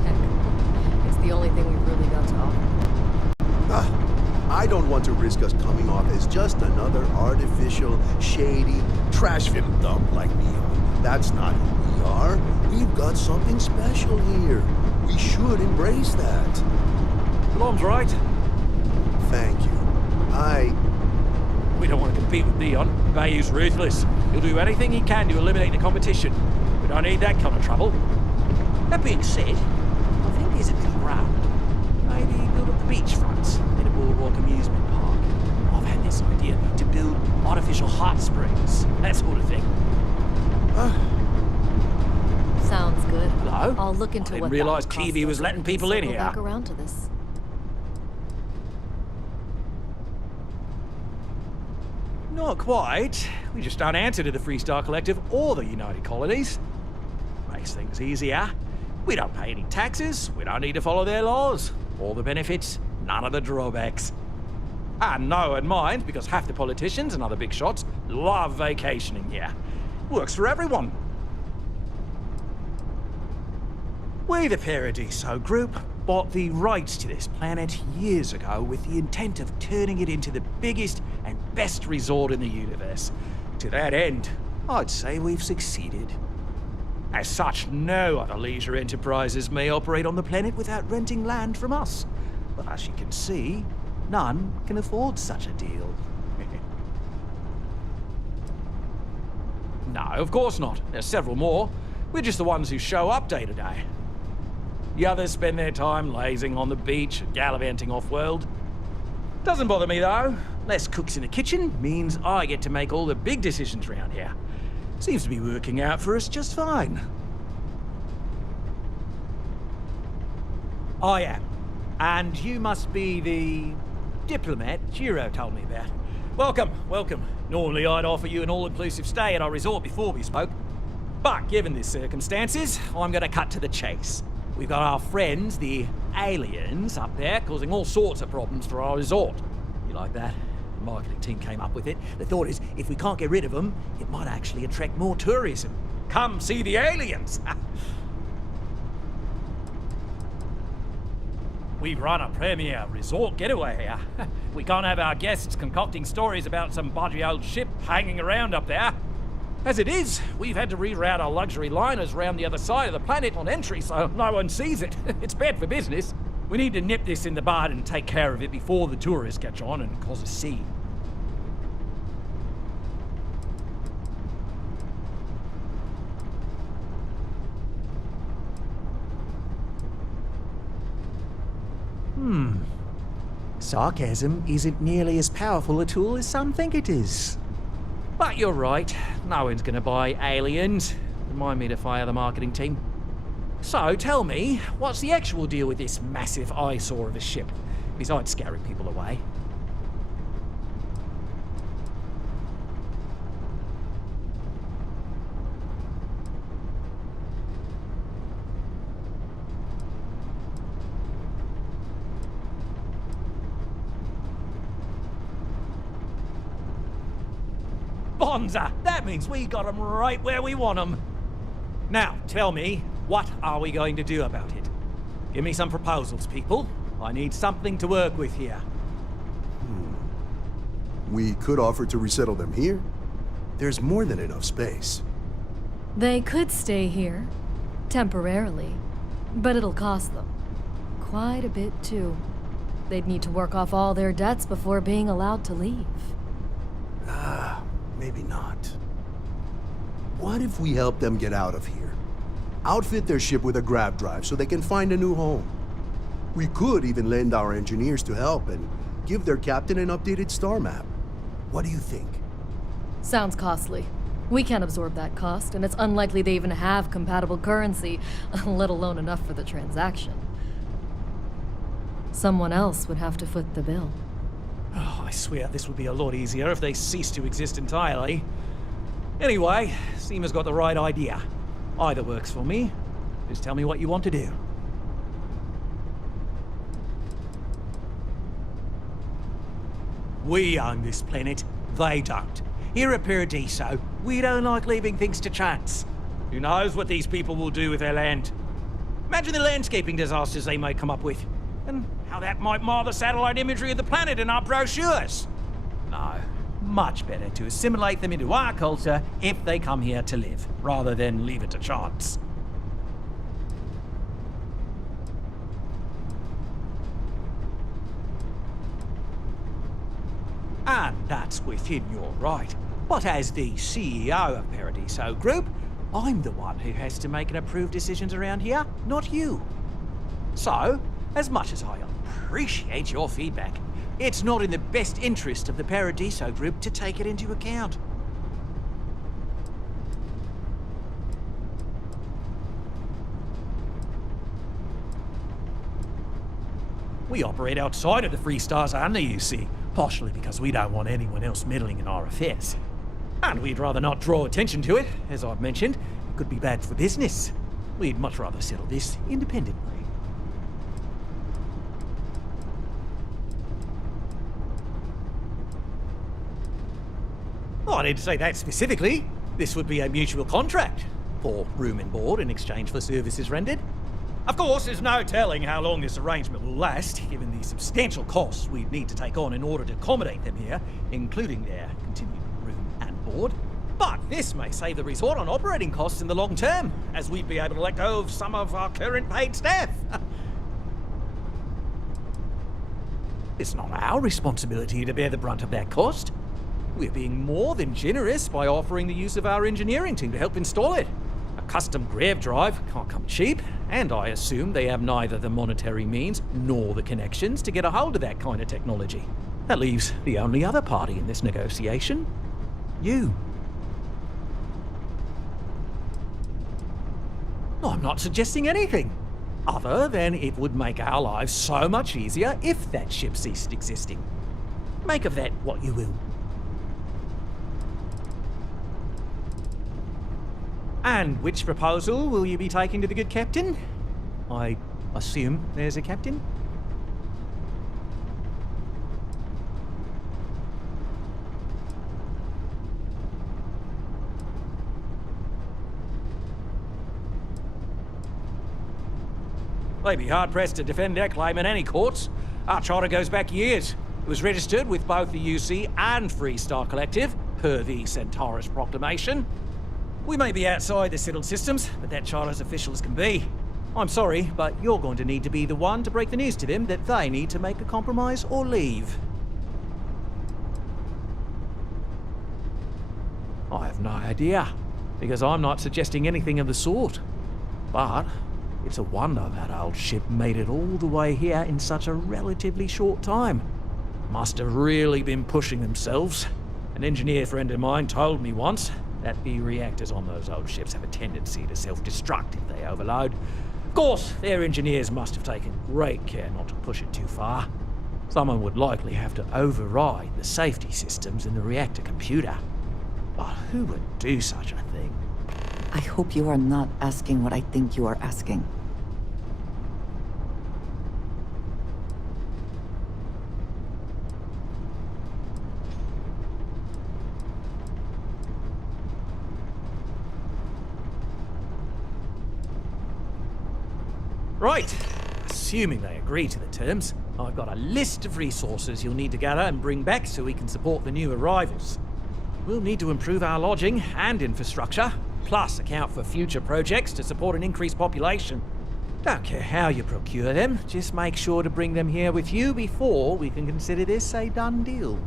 Heck, it's the only thing we've really got to offer. I don't want to risk us coming off as just another artificial, shady, trash film dump like Neon. That's not who we are. We've got something special here. We should embrace that. Blom's right. Thank you. We don't want to compete with Neon. Bayou's ruthless. He'll do anything he can to eliminate the competition. We don't need that kind of trouble. That being said, I think there's a bit of ground. Maybe build up the beachfronts in a boardwalk amusement park. I've had this idea to build artificial hot springs, that sort of thing. Sounds good. Hello? I'll look into I what didn't realise that would cost TV us was so letting we can people in circle here. Back around to this. Not quite. We just don't answer to the Freestar Collective or the United Colonies. Makes things easier. We don't pay any taxes, we don't need to follow their laws. All the benefits, none of the drawbacks. And no one minds because half the politicians and other big shots love vacationing here. Works for everyone. We, the Paradiso Group, bought the rights to this planet years ago with the intent of turning it into the biggest and best resort in the universe. To that end, I'd say we've succeeded. As such, no other leisure enterprises may operate on the planet without renting land from us. But as you can see, none can afford such a deal. No, of course not. There's several more. We're just the ones who show up day to day. The others spend their time lazing on the beach, gallivanting off-world. Doesn't bother me, though. Less cooks in the kitchen means I get to make all the big decisions around here. Seems to be working out for us just fine. I am. And you must be the diplomat Jiro told me about. Welcome, welcome. Normally I'd offer you an all-inclusive stay at our resort before we spoke. But given the circumstances, I'm going to cut to the chase. We've got our friends, the aliens, up there, causing all sorts of problems for our resort. You like that? The marketing team came up with it. The thought is, if we can't get rid of them, it might actually attract more tourism. Come see the aliens! We run a premier resort getaway here. We can't have our guests concocting stories about some budgy old ship hanging around up there. As it is, we've had to reroute our luxury liners round the other side of the planet on entry so no one sees it. It's bad for business. We need to nip this in the bud and take care of it before the tourists catch on and cause a scene. Sarcasm isn't nearly as powerful a tool as some think it is. But you're right, no one's gonna buy aliens. Remind me to fire the marketing team. So tell me, what's the actual deal with this massive eyesore of a ship, besides scaring people away? Bonza! That means we got them right where we want them. Now, tell me, what are we going to do about it? Give me some proposals, people. I need something to work with here. We could offer to resettle them here. There's more than enough space. They could stay here, temporarily, but it'll cost them quite a bit too. They'd need to work off all their debts before being allowed to leave. Maybe not. What if we help them get out of here? Outfit their ship with a grav drive so they can find a new home. We could even lend our engineers to help and give their captain an updated star map. What do you think? Sounds costly. We can't absorb that cost, and it's unlikely they even have compatible currency, let alone enough for the transaction. Someone else would have to foot the bill. Oh, I swear this would be a lot easier if they ceased to exist entirely. Anyway, Seema's got the right idea. Either works for me. Just tell me what you want to do. We own this planet. They don't. Here at Paradiso, we don't like leaving things to chance. Who knows what these people will do with their land? Imagine the landscaping disasters they might come up with. And how that might mar the satellite imagery of the planet in our brochures. No, much better to assimilate them into our culture if they come here to live, rather than leave it to chance. And that's within your right. But as the CEO of Paradiso Group, I'm the one who has to make and approve decisions around here, not you. So, as much as I appreciate your feedback, it's not in the best interest of the Paradiso Group to take it into account. We operate outside of the Free Stars only, you see, partially because we don't want anyone else meddling in our affairs. And we'd rather not draw attention to it, as I've mentioned. It could be bad for business. We'd much rather settle this independently. Oh, I didn't say that specifically. This would be a mutual contract for room and board in exchange for services rendered. Of course, there's no telling how long this arrangement will last, given the substantial costs we'd need to take on in order to accommodate them here, including their continued room and board. But this may save the resort on operating costs in the long term, as we'd be able to let go of some of our current paid staff. It's not our responsibility to bear the brunt of that cost. We're being more than generous by offering the use of our engineering team to help install it. A custom grav drive can't come cheap, and I assume they have neither the monetary means nor the connections to get a hold of that kind of technology. That leaves the only other party in this negotiation: you. I'm not suggesting anything, other than it would make our lives so much easier if that ship ceased existing. Make of that what you will. And which proposal will you be taking to the good captain? I assume there's a captain? They'd be hard-pressed to defend their claim in any courts. Our charter goes back years. It was registered with both the UC and Free Star Collective, per the Centaurus Proclamation. We may be outside the settled systems, but that charter's official as can be. I'm sorry, but you're going to need to be the one to break the news to them that they need to make a compromise or leave. I have no idea, because I'm not suggesting anything of the sort. But it's a wonder that old ship made it all the way here in such a relatively short time. Must have really been pushing themselves. An engineer friend of mine told me once that the reactors on those old ships have a tendency to self-destruct if they overload. Of course, their engineers must have taken great care not to push it too far. Someone would likely have to override the safety systems in the reactor computer. But who would do such a thing? I hope you are not asking what I think you are asking. Right. Assuming they agree to the terms, I've got a list of resources you'll need to gather and bring back so we can support the new arrivals. We'll need to improve our lodging and infrastructure, plus account for future projects to support an increased population. Don't care how you procure them, just make sure to bring them here with you before we can consider this a done deal.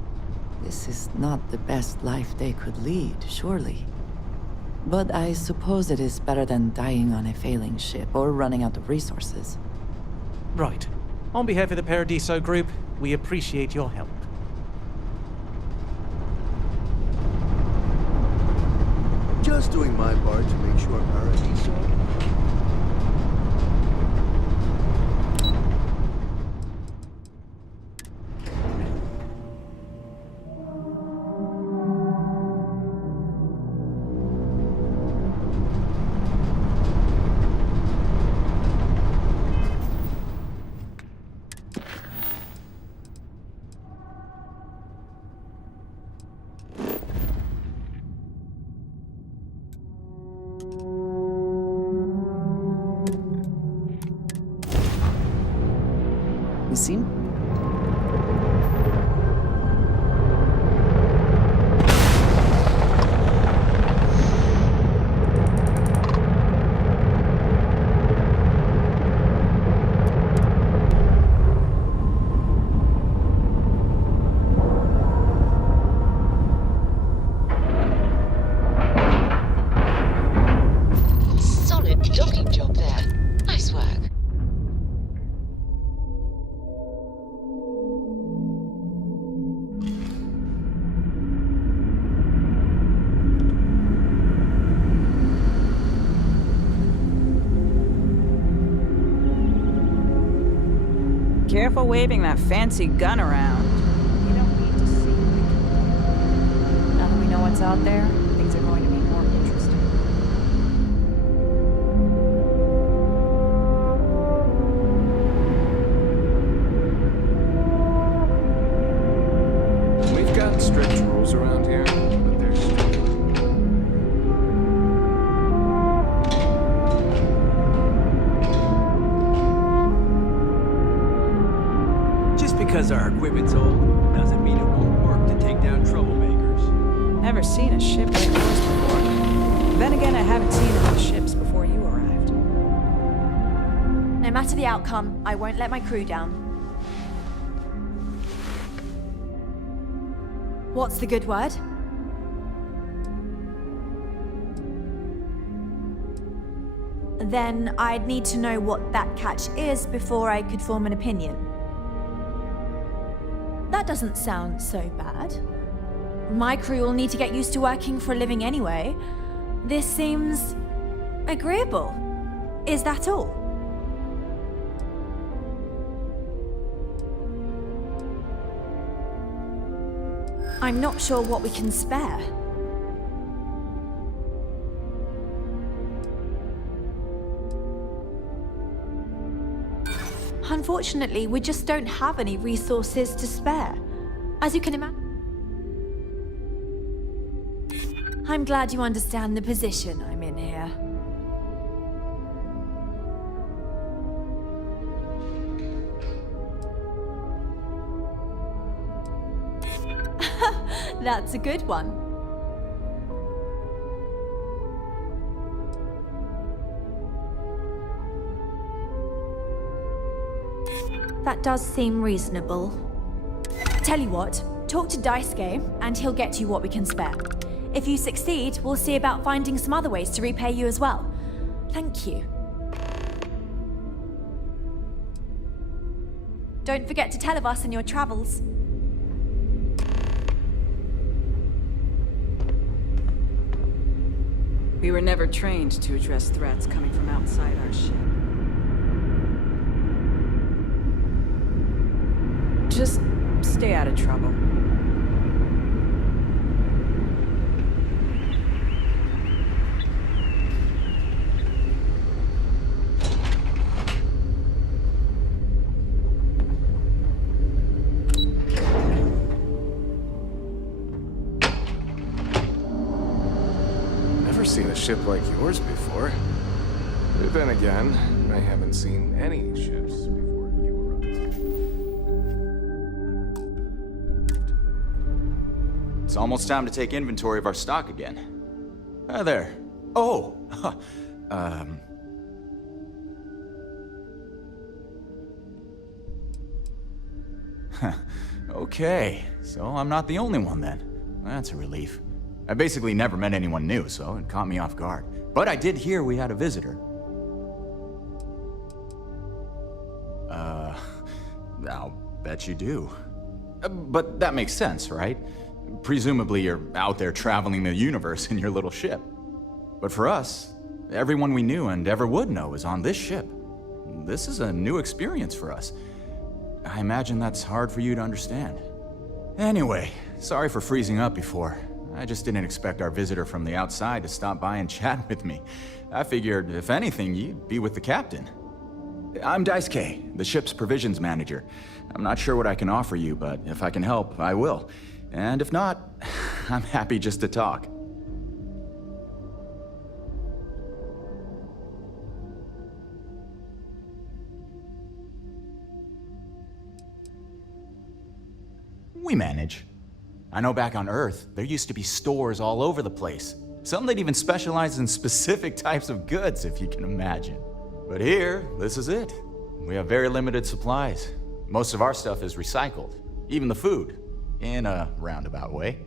This is not the best life they could lead, surely. But I suppose it is better than dying on a failing ship or running out of resources. Right. On behalf of the Paradiso Group, we appreciate your help. Just doing my part to make sure Paradiso... missing? Solid docking job there. Nice work. Careful waving that fancy gun around. You don't need to see. Now that we know what's out there, things are going to be more interesting. We've got strict rules around here, but they're strict. Just because our equipment's old doesn't mean it won't work to take down troublemakers. Never seen a ship like yours before. Then again, I haven't seen enough ships before you arrived. No matter the outcome, I won't let my crew down. What's the good word? Then I'd need to know what that catch is before I could form an opinion. That doesn't sound so bad. My crew will need to get used to working for a living anyway. This seems agreeable. Is that all? I'm not sure what we can spare. Unfortunately, we just don't have any resources to spare. As you can imagine. I'm glad you understand the position I'm in here. That's a good one. That does seem reasonable. Tell you what, talk to Daisuke, and he'll get you what we can spare. If you succeed, we'll see about finding some other ways to repay you as well. Thank you. Don't forget to tell of us in your travels. We were never trained to address threats coming from outside our ship. Just stay out of trouble. Never seen a ship like yours before. But then again, I haven't seen any ships before you arrived. It's almost time to take inventory of our stock again. Hi there. Oh! Okay, so I'm not the only one then. That's a relief. I basically never met anyone new, so it caught me off guard. But I did hear we had a visitor. I'll bet you do. But that makes sense, right? Presumably you're out there traveling the universe in your little ship. But for us, everyone we knew and ever would know is on this ship. This is a new experience for us. I imagine that's hard for you to understand. Anyway, sorry for freezing up before. I just didn't expect our visitor from the outside to stop by and chat with me. I figured, if anything, you'd be with the captain. I'm Daisuke, the ship's provisions manager. I'm not sure what I can offer you, but if I can help, I will. And if not, I'm happy just to talk. We manage. I know back on Earth, there used to be stores all over the place. Some that even specialize in specific types of goods, if you can imagine. But here, this is it. We have very limited supplies. Most of our stuff is recycled. Even the food. In a roundabout way,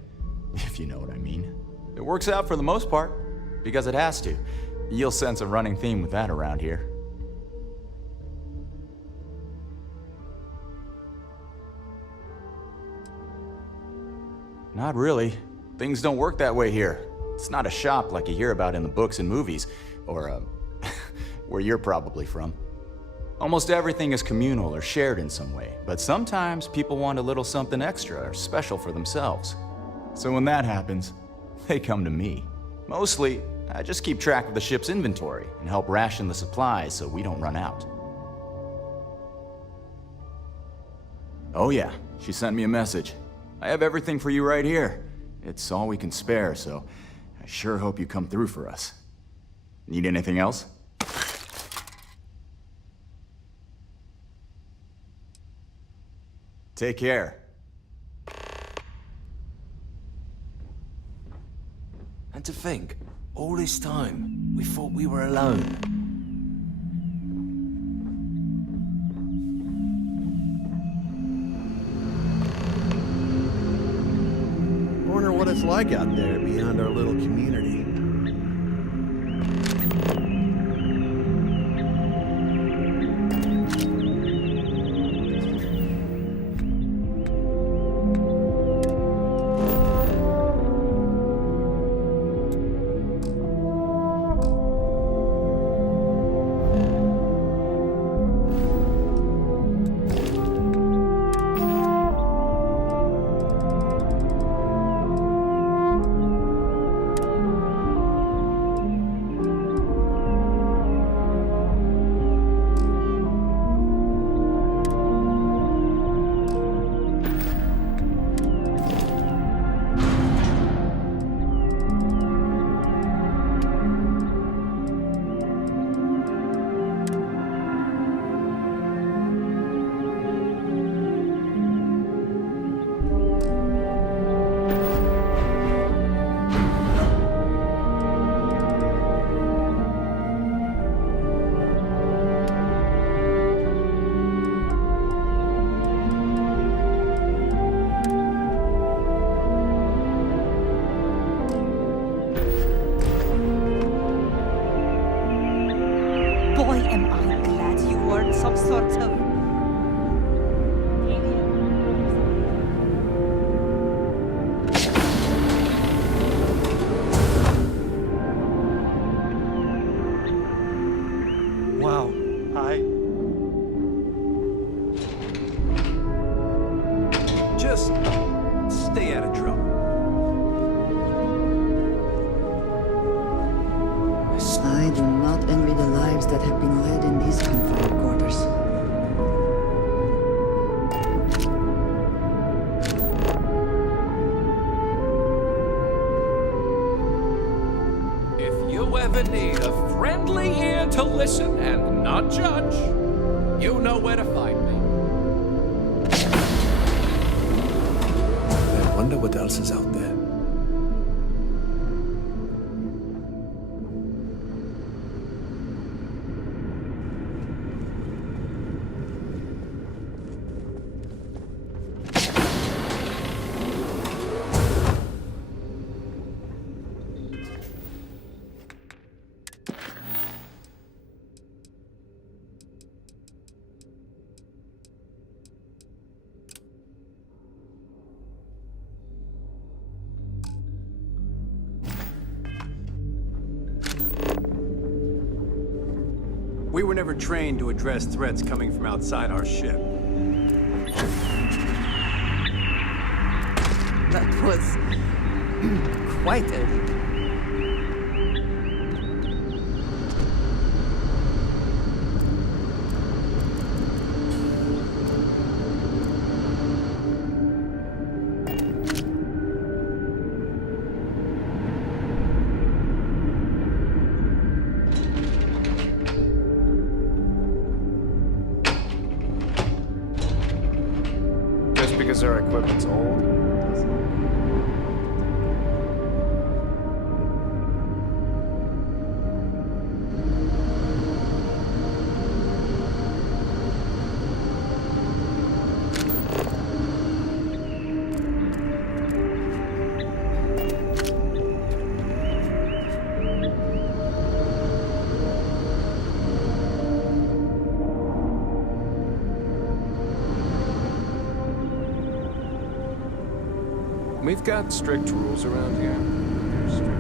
if you know what I mean. It works out for the most part, because it has to. You'll sense a running theme with that around here. Not really. Things don't work that way here. It's not a shop like you hear about in the books and movies, or, where you're probably from. Almost everything is communal or shared in some way, but sometimes people want a little something extra or special for themselves. So when that happens, they come to me. Mostly, I just keep track of the ship's inventory and help ration the supplies so we don't run out. Oh yeah, she sent me a message. I have everything for you right here. It's all we can spare, so I sure hope you come through for us. Need anything else? Take care. And to think, all this time, we thought we were alone. Wonder what it's like out there beyond our little community. Boy, am I glad you weren't some sort of... Wow. Hi. Just stay out of trouble. I do not envy the lives that have been led in these confined quarters. If you ever need a friendly ear to listen and not judge, you know where to find me. I wonder what else is out there. We were never trained to address threats coming from outside our ship. That was... quite a leap. Just because our equipment's old We've got strict rules around here. They're strict.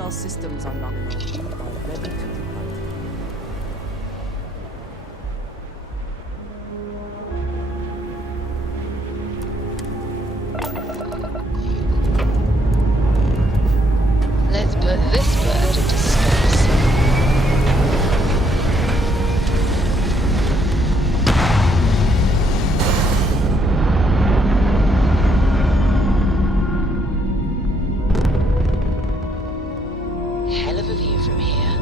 All systems are nominal. We are ready to depart. Let's put this bird into space. Hell of a view from here.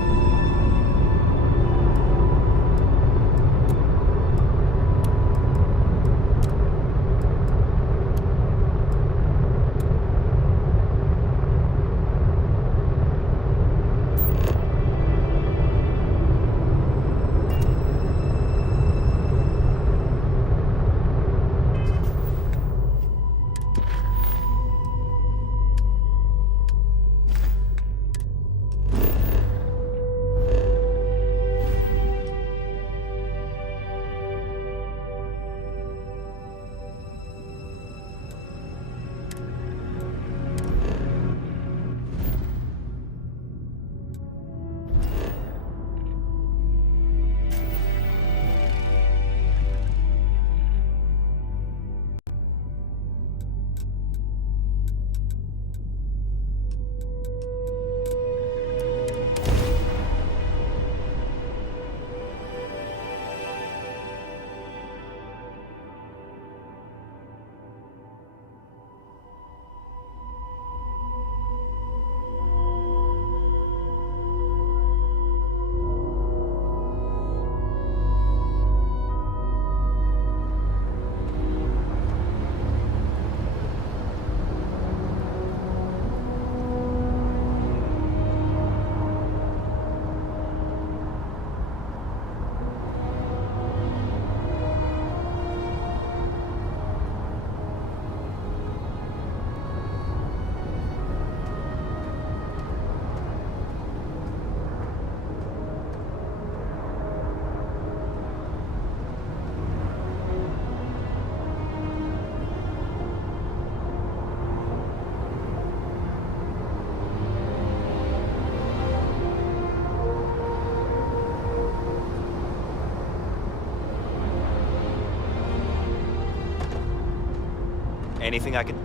Anything I can...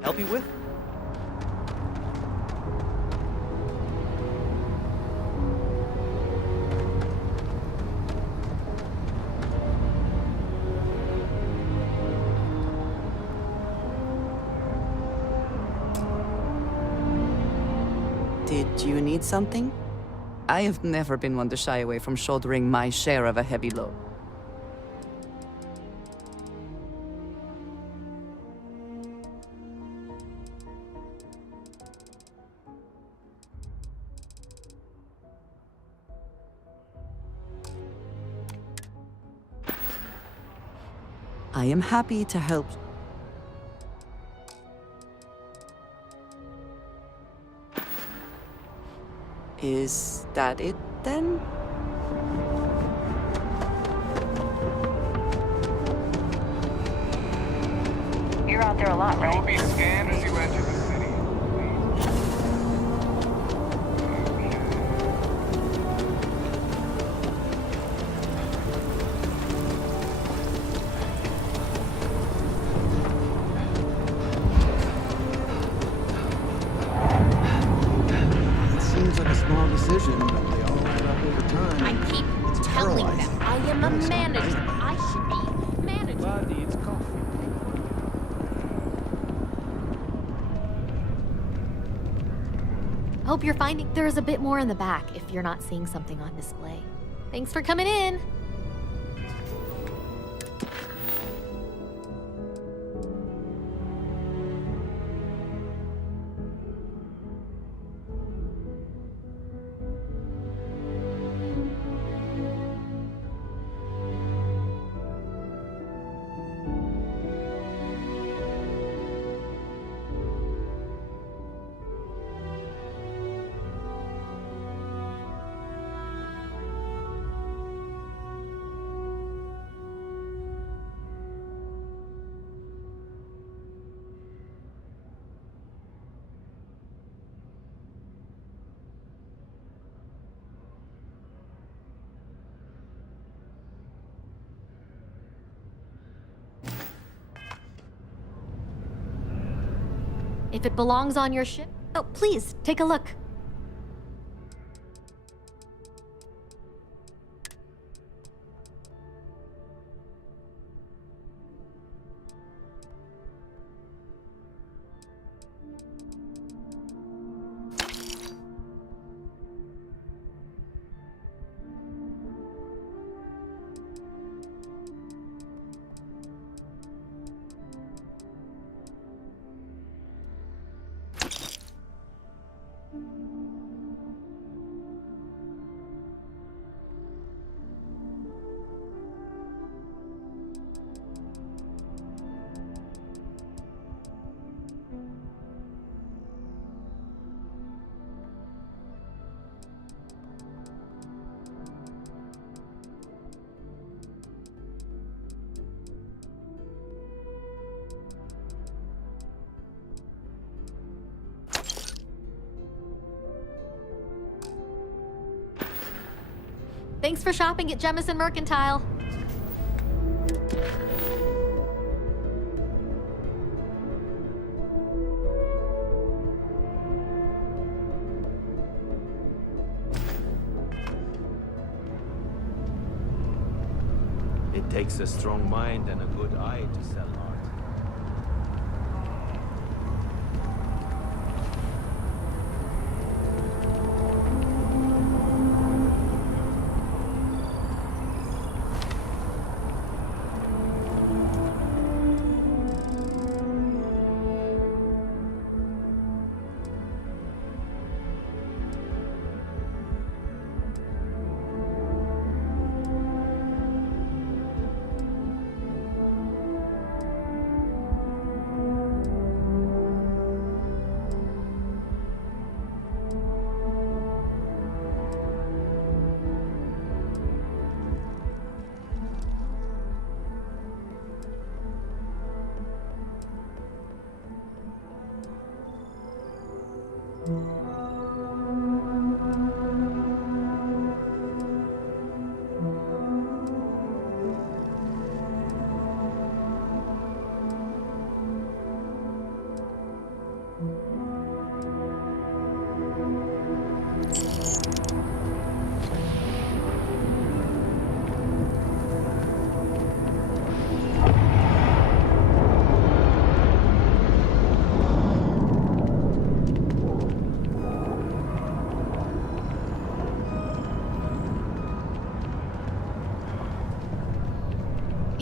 help you with? Did you need something? I have never been one to shy away from shouldering my share of a heavy load. I am happy to help. Is that it, then? You're out there a lot, right? You will be scanned as you enter the city. Seems like a small decision, but they all add up over time. I keep telling them I am a manager. I should be managing. Buddy, it's coffee. Hope you're finding there's a bit more in the back if you're not seeing something on display. Thanks for coming in. If it belongs on your ship, oh, please, take a look. Thanks for shopping at Jemison Mercantile. It takes a strong mind and a good eye to sell art.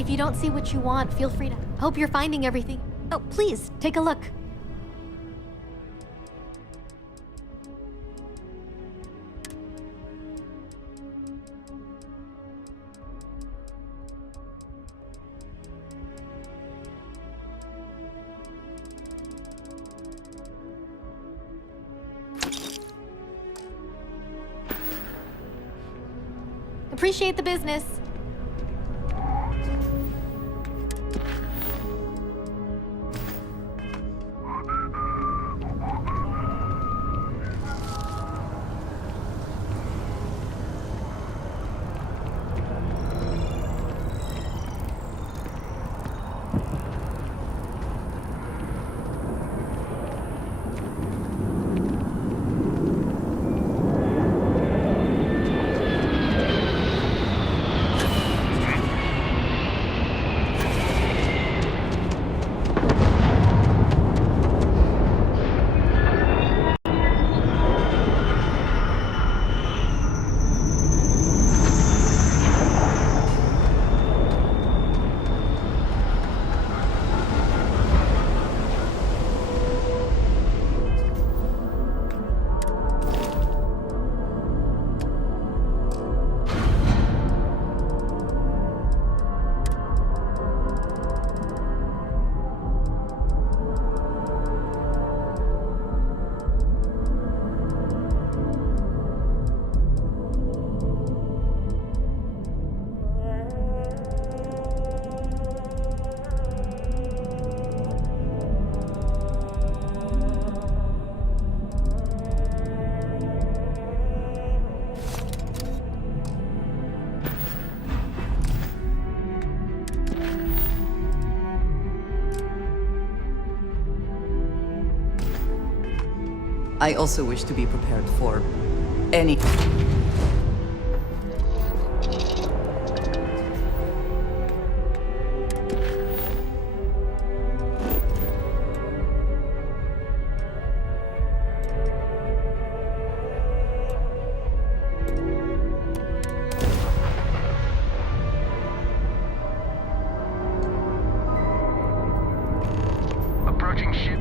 If you don't see what you want, feel free to... Hope you're finding everything. Oh, please, take a look. Appreciate the business. I also wish to be prepared for any... Approaching ship.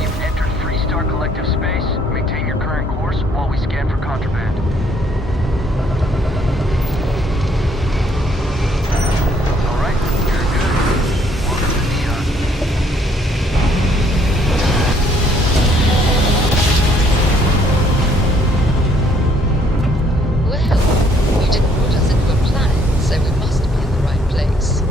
You've entered Freestar Collective space. Maintain your current course while we scan for contraband. All right, you're good. Welcome to Neon. Well, you didn't put us into a planet, so we must be in the right place.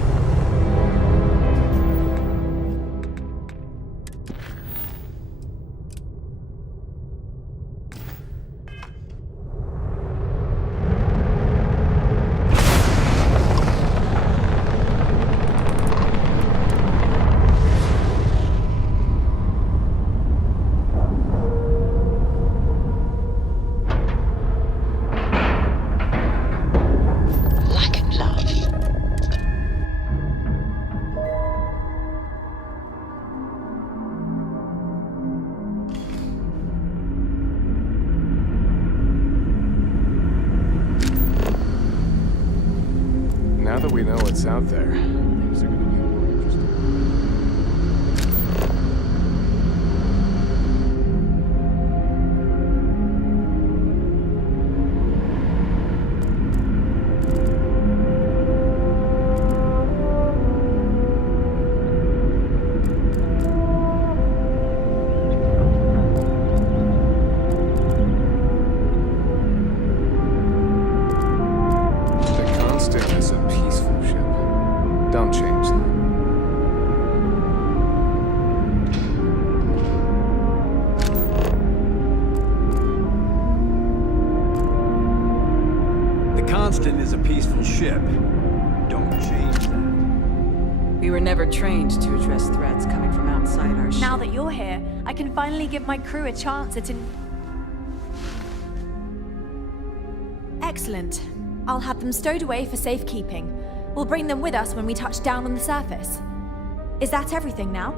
Like and love. Now that we know what's out there, things are gonna be more interesting. The Constant is a peaceful ship. Don't change that. The Constant is a peaceful ship. Don't change that. We were never trained to address threats coming from outside our ship. Now that you're here, I can finally give my crew a chance at Excellent. I'll have them stowed away for safekeeping. We'll bring them with us when we touch down on the surface. Is that everything now?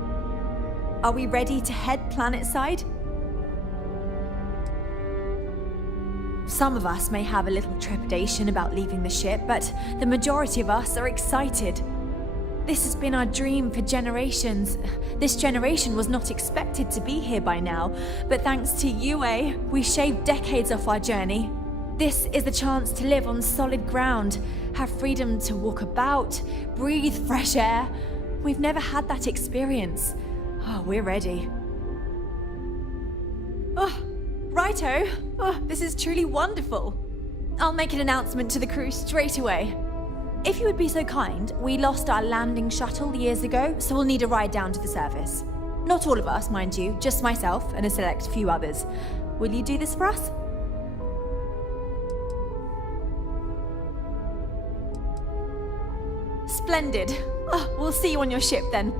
Are we ready to head planetside? Some of us may have a little trepidation about leaving the ship, but the majority of us are excited. This has been our dream for generations. This generation was not expected to be here by now, but thanks to UA, we shaved decades off our journey. This is the chance to live on solid ground, have freedom to walk about, breathe fresh air. We've never had that experience. Oh, we're ready. Oh, righto. Oh, this is truly wonderful. I'll make an announcement to the crew straight away. If you would be so kind, we lost our landing shuttle years ago, so we'll need a ride down to the surface. Not all of us, mind you, just myself and a select few others. Will you do this for us? Splendid. Oh, we'll see you on your ship then.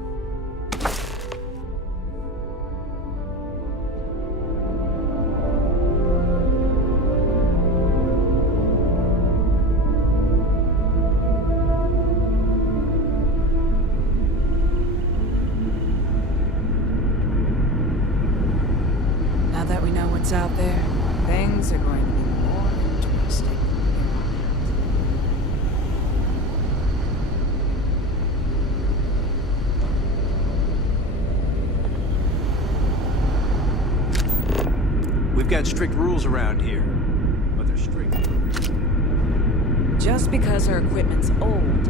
Now that we know what's out there, things are going to be more interesting. We've got strict rules around here, but they're strict. Just because our equipment's old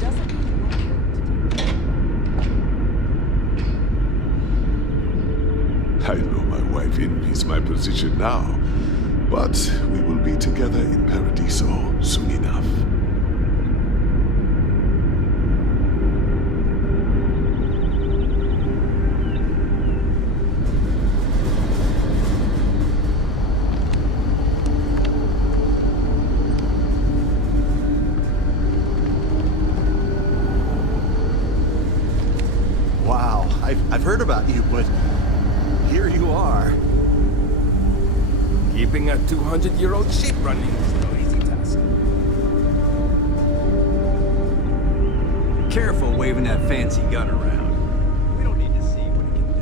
doesn't mean it won't work. I know my wife envies my position now, but we will be together in Paradiso soon enough. Wow, I've heard about you, but here you are. Keeping a 200-year-old ship running is no easy task. Careful waving that fancy gun around. We don't need to see what it can do.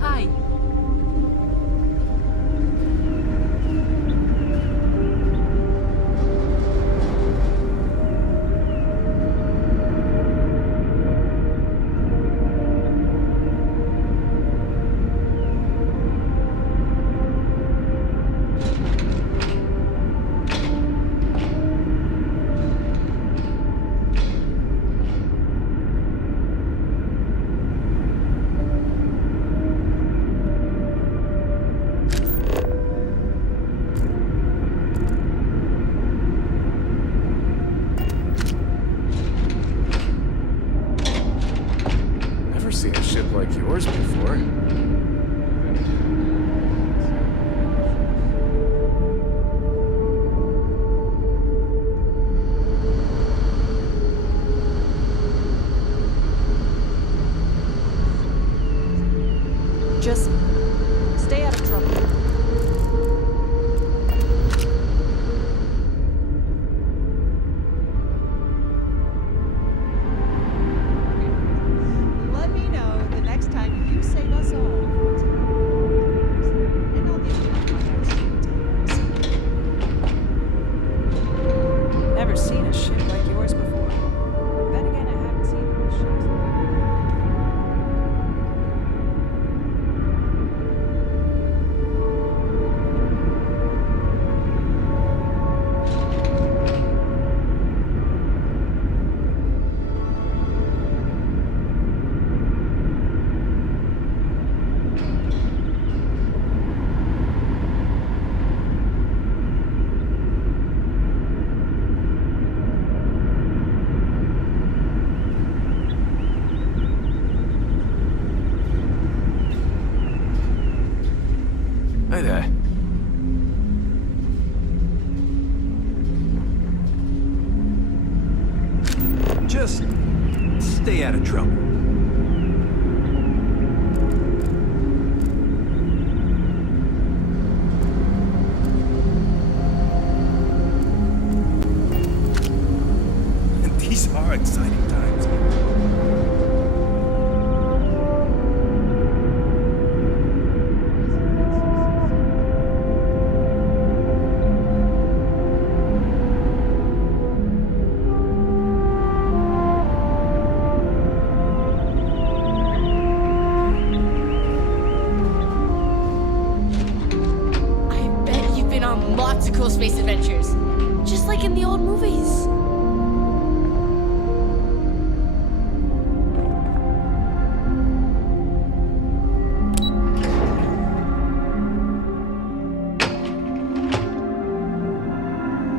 Hi. Never seen a ship like yours before. Just stay out of trouble. Let me know the next time you save us all. And I'll give you my Never seen a ship like yours before. Then again, I haven't seen any ships. Hi there. Just stay out of trouble. These are exciting times. space adventures. Just like in the old movies.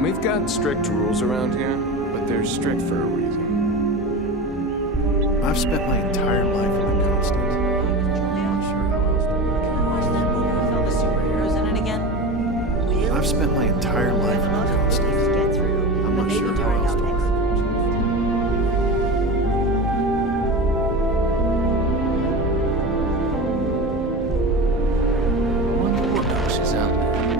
We've got strict rules around here, but they're strict for a reason. I've spent my entire life in the constant. I've spent my entire life in the constant. I'm not sure how else to work. Wonder what else is out there.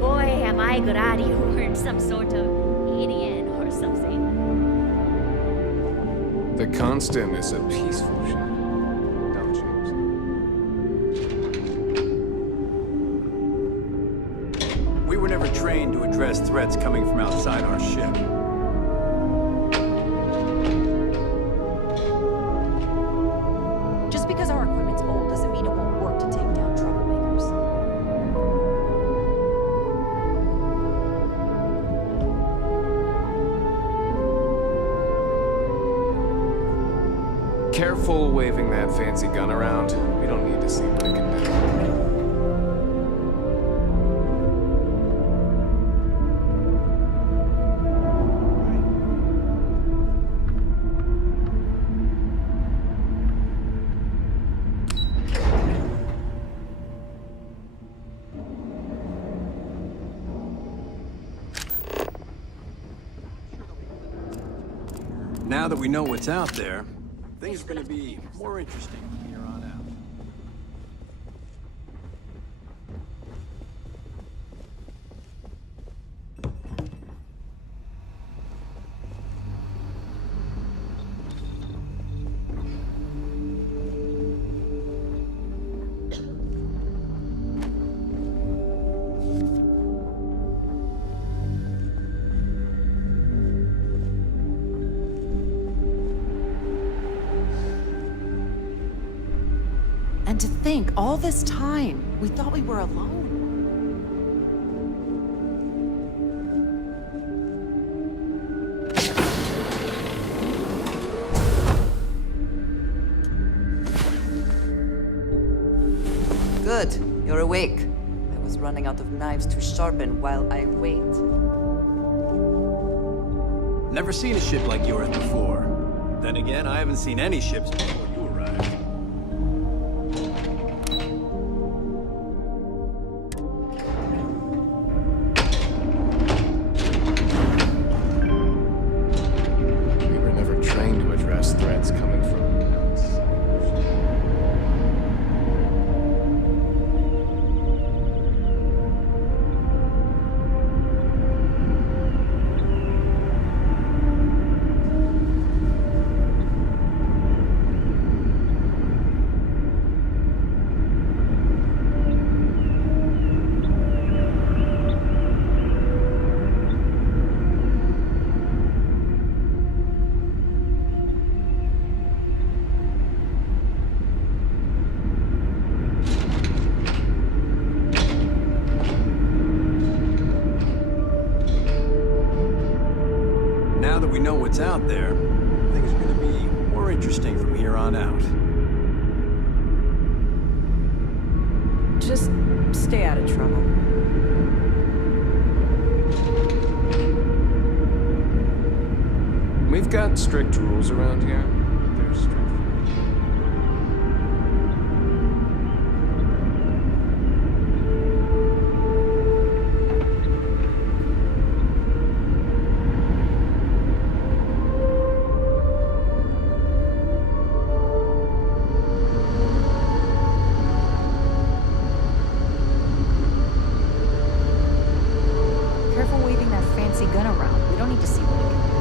Boy, am I glad you weren't some sort of alien or something. The Constant is a peaceful ship. We were never trained to address threats coming from outside our ship. Just because our equipment's old doesn't mean it won't work to take down troublemakers. Careful waving that fancy gun around. We don't need to see what it can do. Now that we know what's out there, things are going to be more interesting from here on out. And to think, all this time, we thought we were alone. Good, you're awake. I was running out of knives to sharpen while I wait. Never seen a ship like yours before. Then again, I haven't seen any ships before you arrived. We were never trained to address threats coming from outside. Now that we know what's out there, things are going to be more interesting from here on out. Just stay out of trouble. We've got strict rules around here, but they're strict. Careful waving that fancy gun around. We don't need to see what it can do.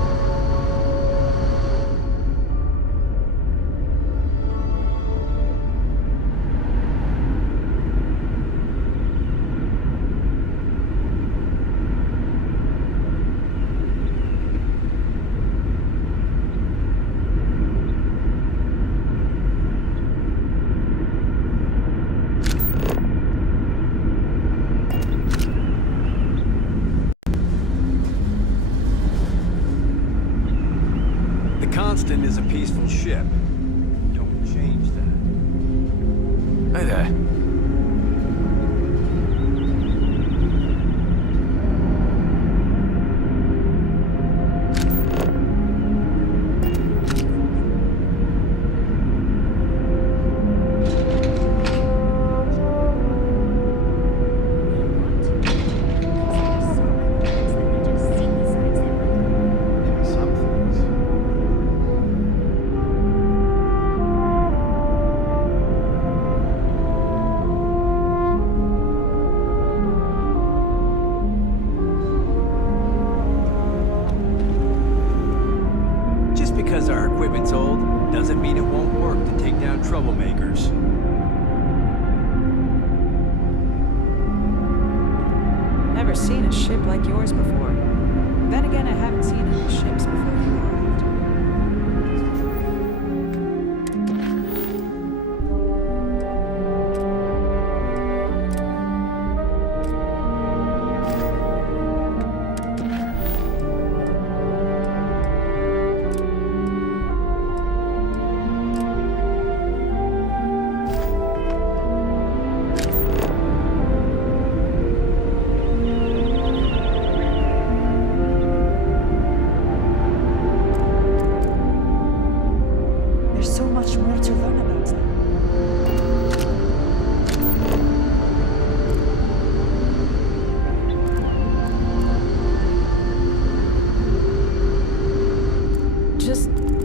Constant is a peaceful ship. Don't change that. Hey there. Because our equipment's old, doesn't mean it won't work to take down troublemakers. Never seen a ship like yours before. Then again, I haven't seen any ships before you arrived.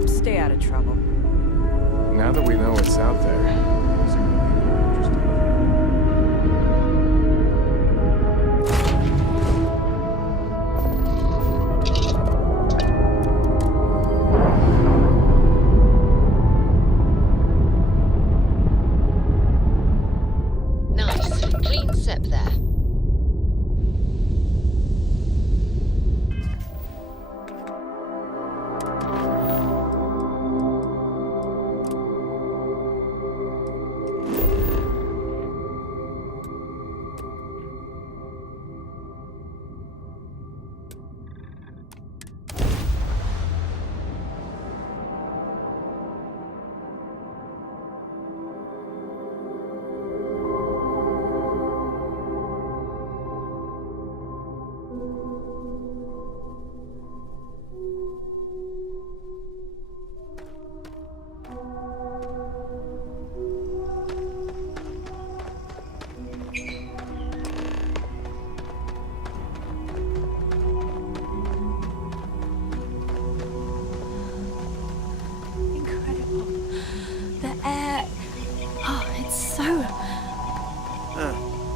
Stay out of trouble. Now that we know what's out there, is it gonna be more interesting? Nice. Clean sep there.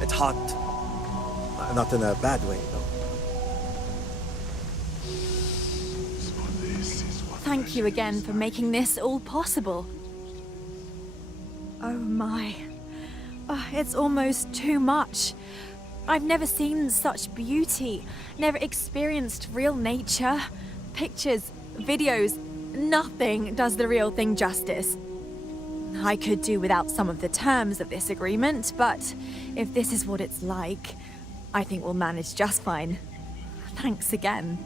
It's hot. Not in a bad way, though. Thank you again for making this all possible. Oh my. Oh, it's almost too much. I've never seen such beauty, never experienced real nature. Pictures, videos, nothing does the real thing justice. I could do without some of the terms of this agreement, but if this is what it's like, I think we'll manage just fine. Thanks again.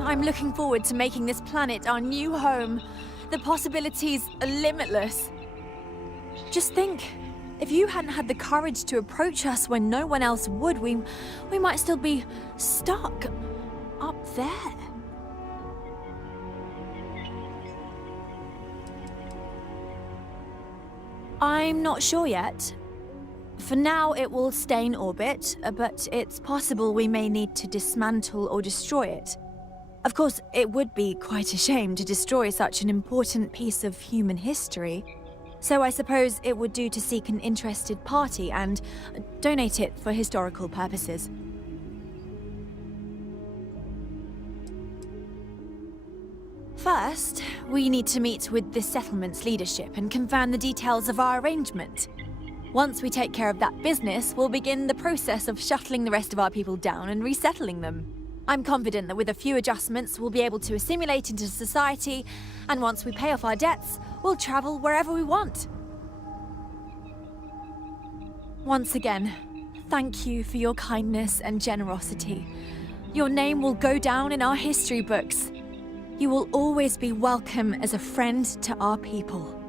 I'm looking forward to making this planet our new home. The possibilities are limitless. Just think, if you hadn't had the courage to approach us when no one else would, we might still be stuck up there. I'm not sure yet. For now, it will stay in orbit, but it's possible we may need to dismantle or destroy it. Of course, it would be quite a shame to destroy such an important piece of human history. So I suppose it would do to seek an interested party and donate it for historical purposes. First, we need to meet with the settlement's leadership and confirm the details of our arrangement. Once we take care of that business, we'll begin the process of shuttling the rest of our people down and resettling them. I'm confident that with a few adjustments, we'll be able to assimilate into society, and once we pay off our debts, we'll travel wherever we want. Once again, thank you for your kindness and generosity. Your name will go down in our history books. You will always be welcome as a friend to our people.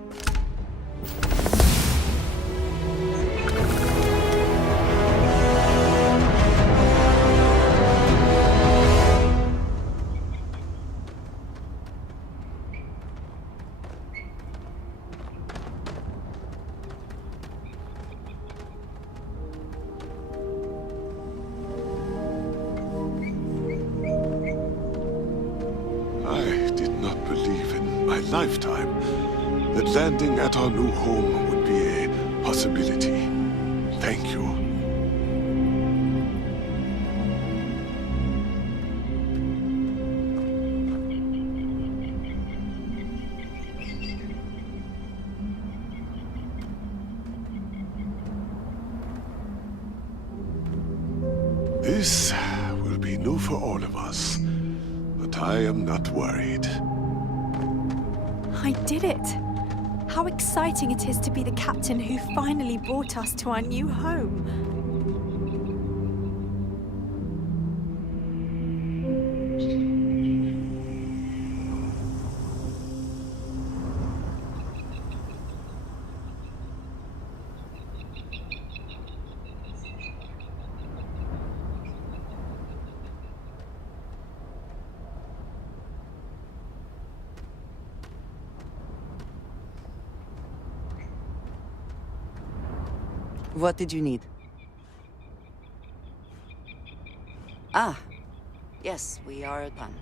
Lifetime that landing at our new home would be a possibility. Thank you. This will be new for all of us, but I am not worried. I did it! How exciting it is to be the captain who finally brought us to our new home. What did you need? Ah, yes, we are done.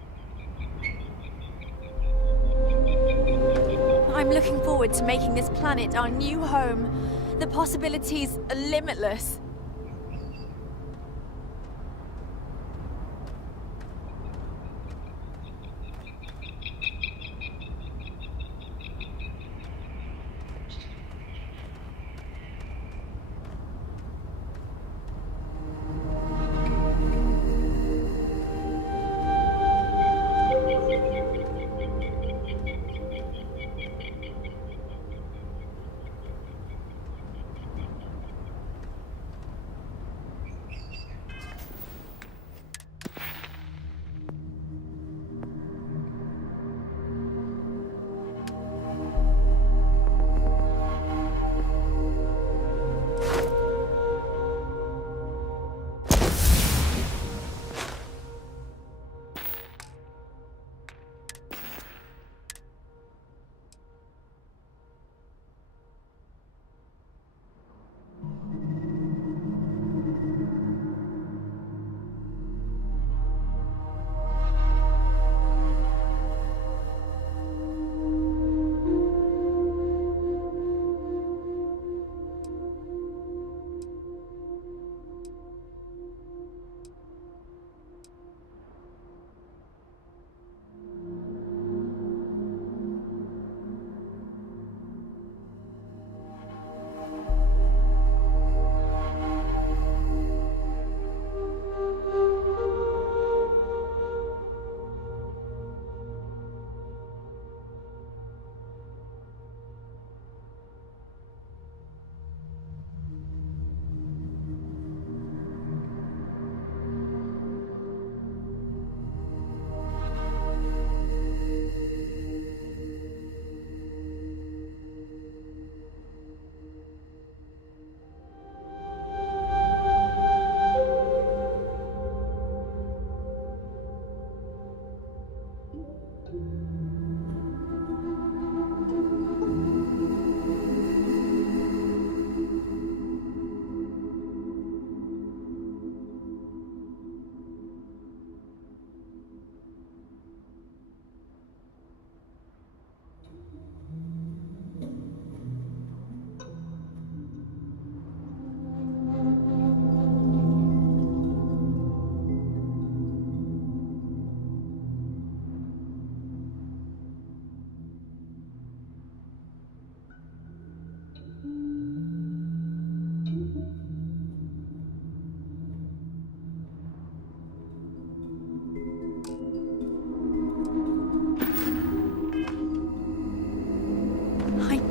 I'm looking forward to making this planet our new home. The possibilities are limitless.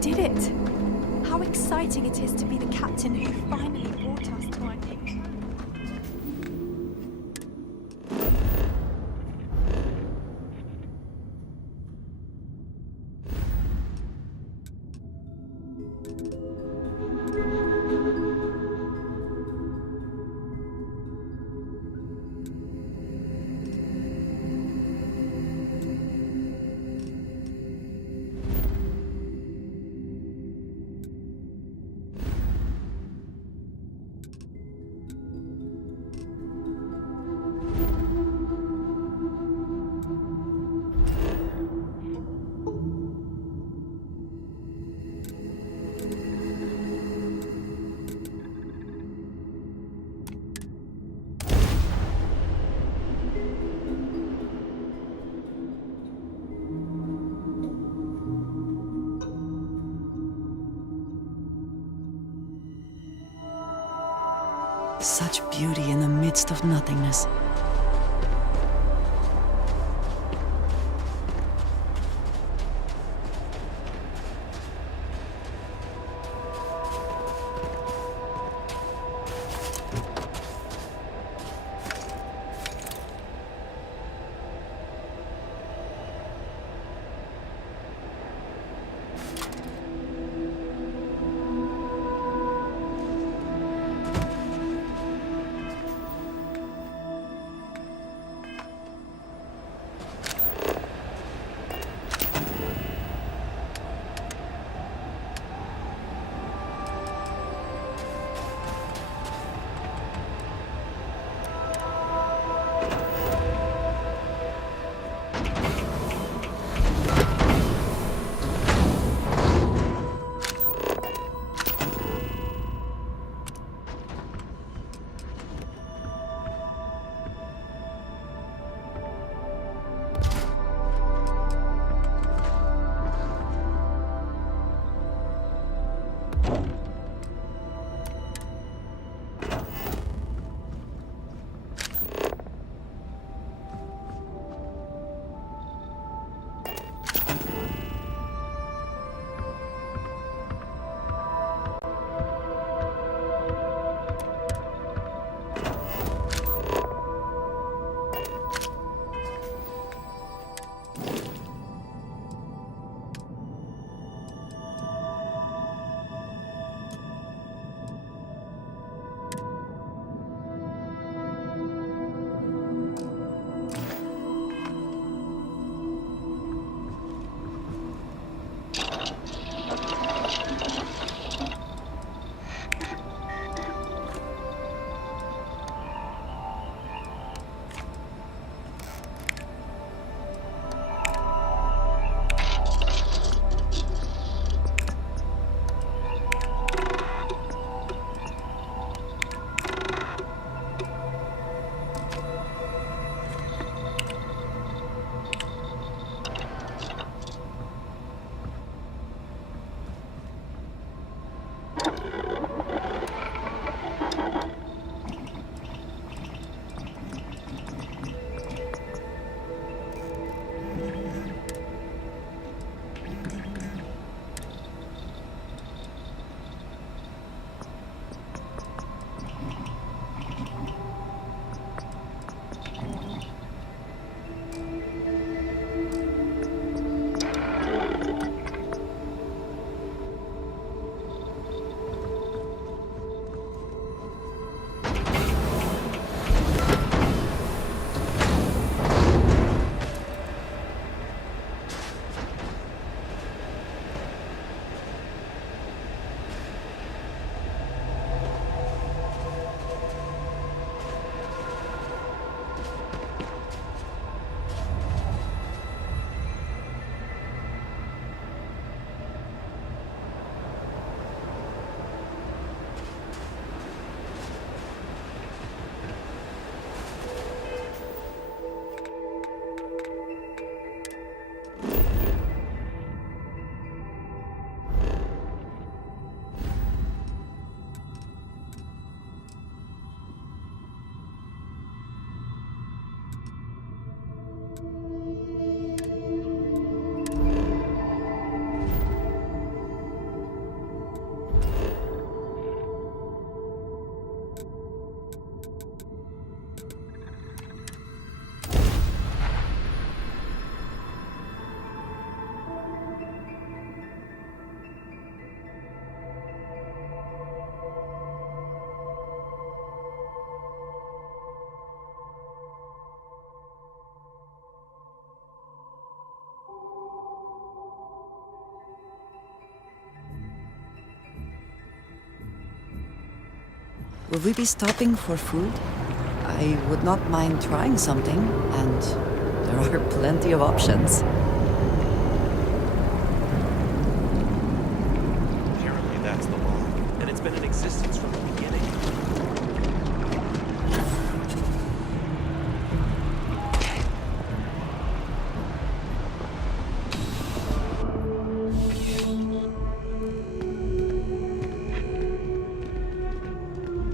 did it! How exciting it is to be the captain who finally brought us to our new home. Such beauty in the midst of nothingness. Will we be stopping for food? I would not mind trying something, and there are plenty of options. Apparently that's the law, and it's been in existence from the beginning.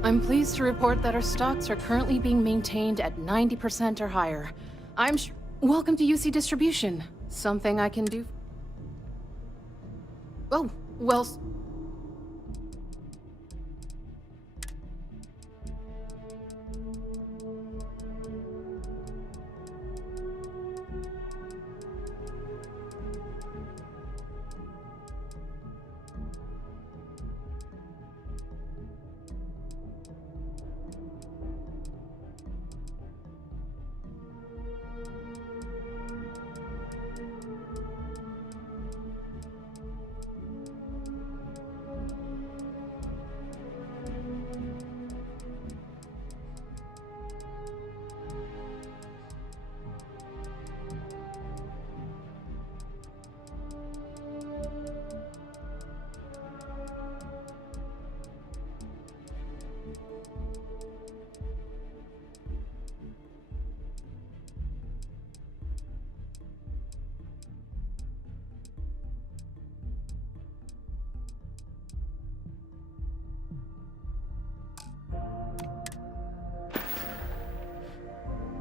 I'm pleased to report that our stocks are currently being maintained at 90% or higher. Welcome to UC Distribution. Something I can do? Oh, well...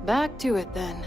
Back to it, then.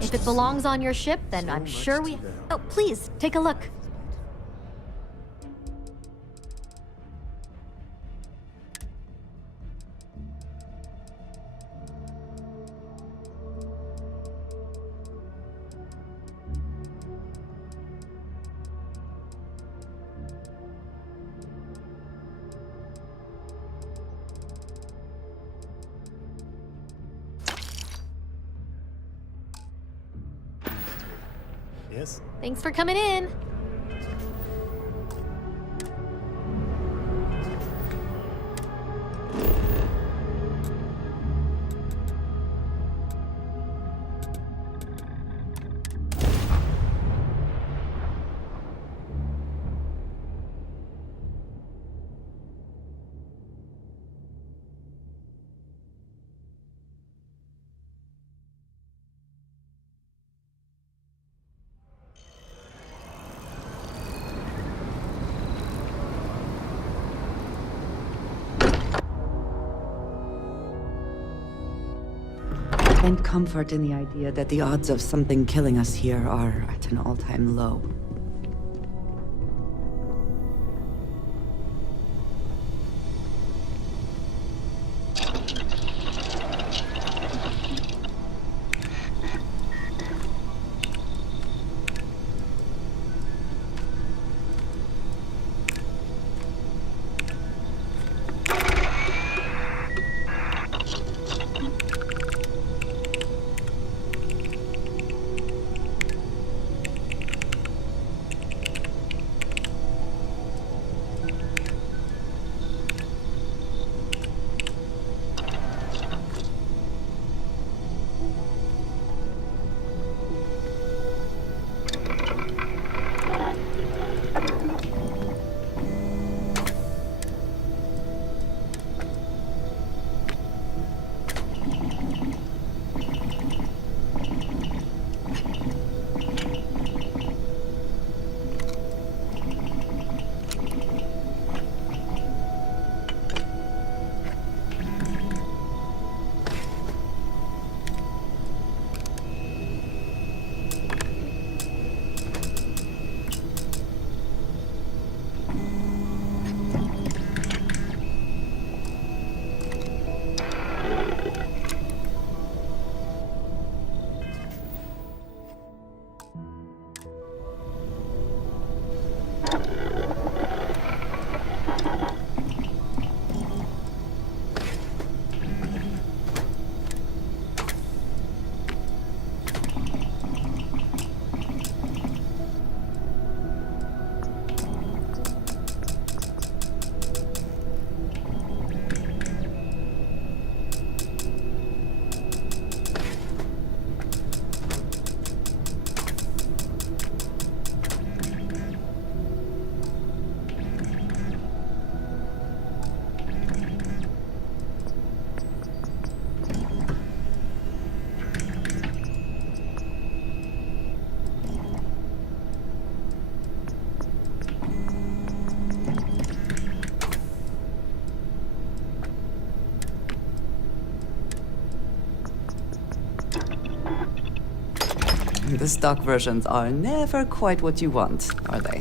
If it belongs on your ship, then I'm sure we... Oh, please, take a look. Yes? Thanks for coming in. Find comfort in the idea that the odds of something killing us here are at an all-time low. The stock versions are never quite what you want, are they?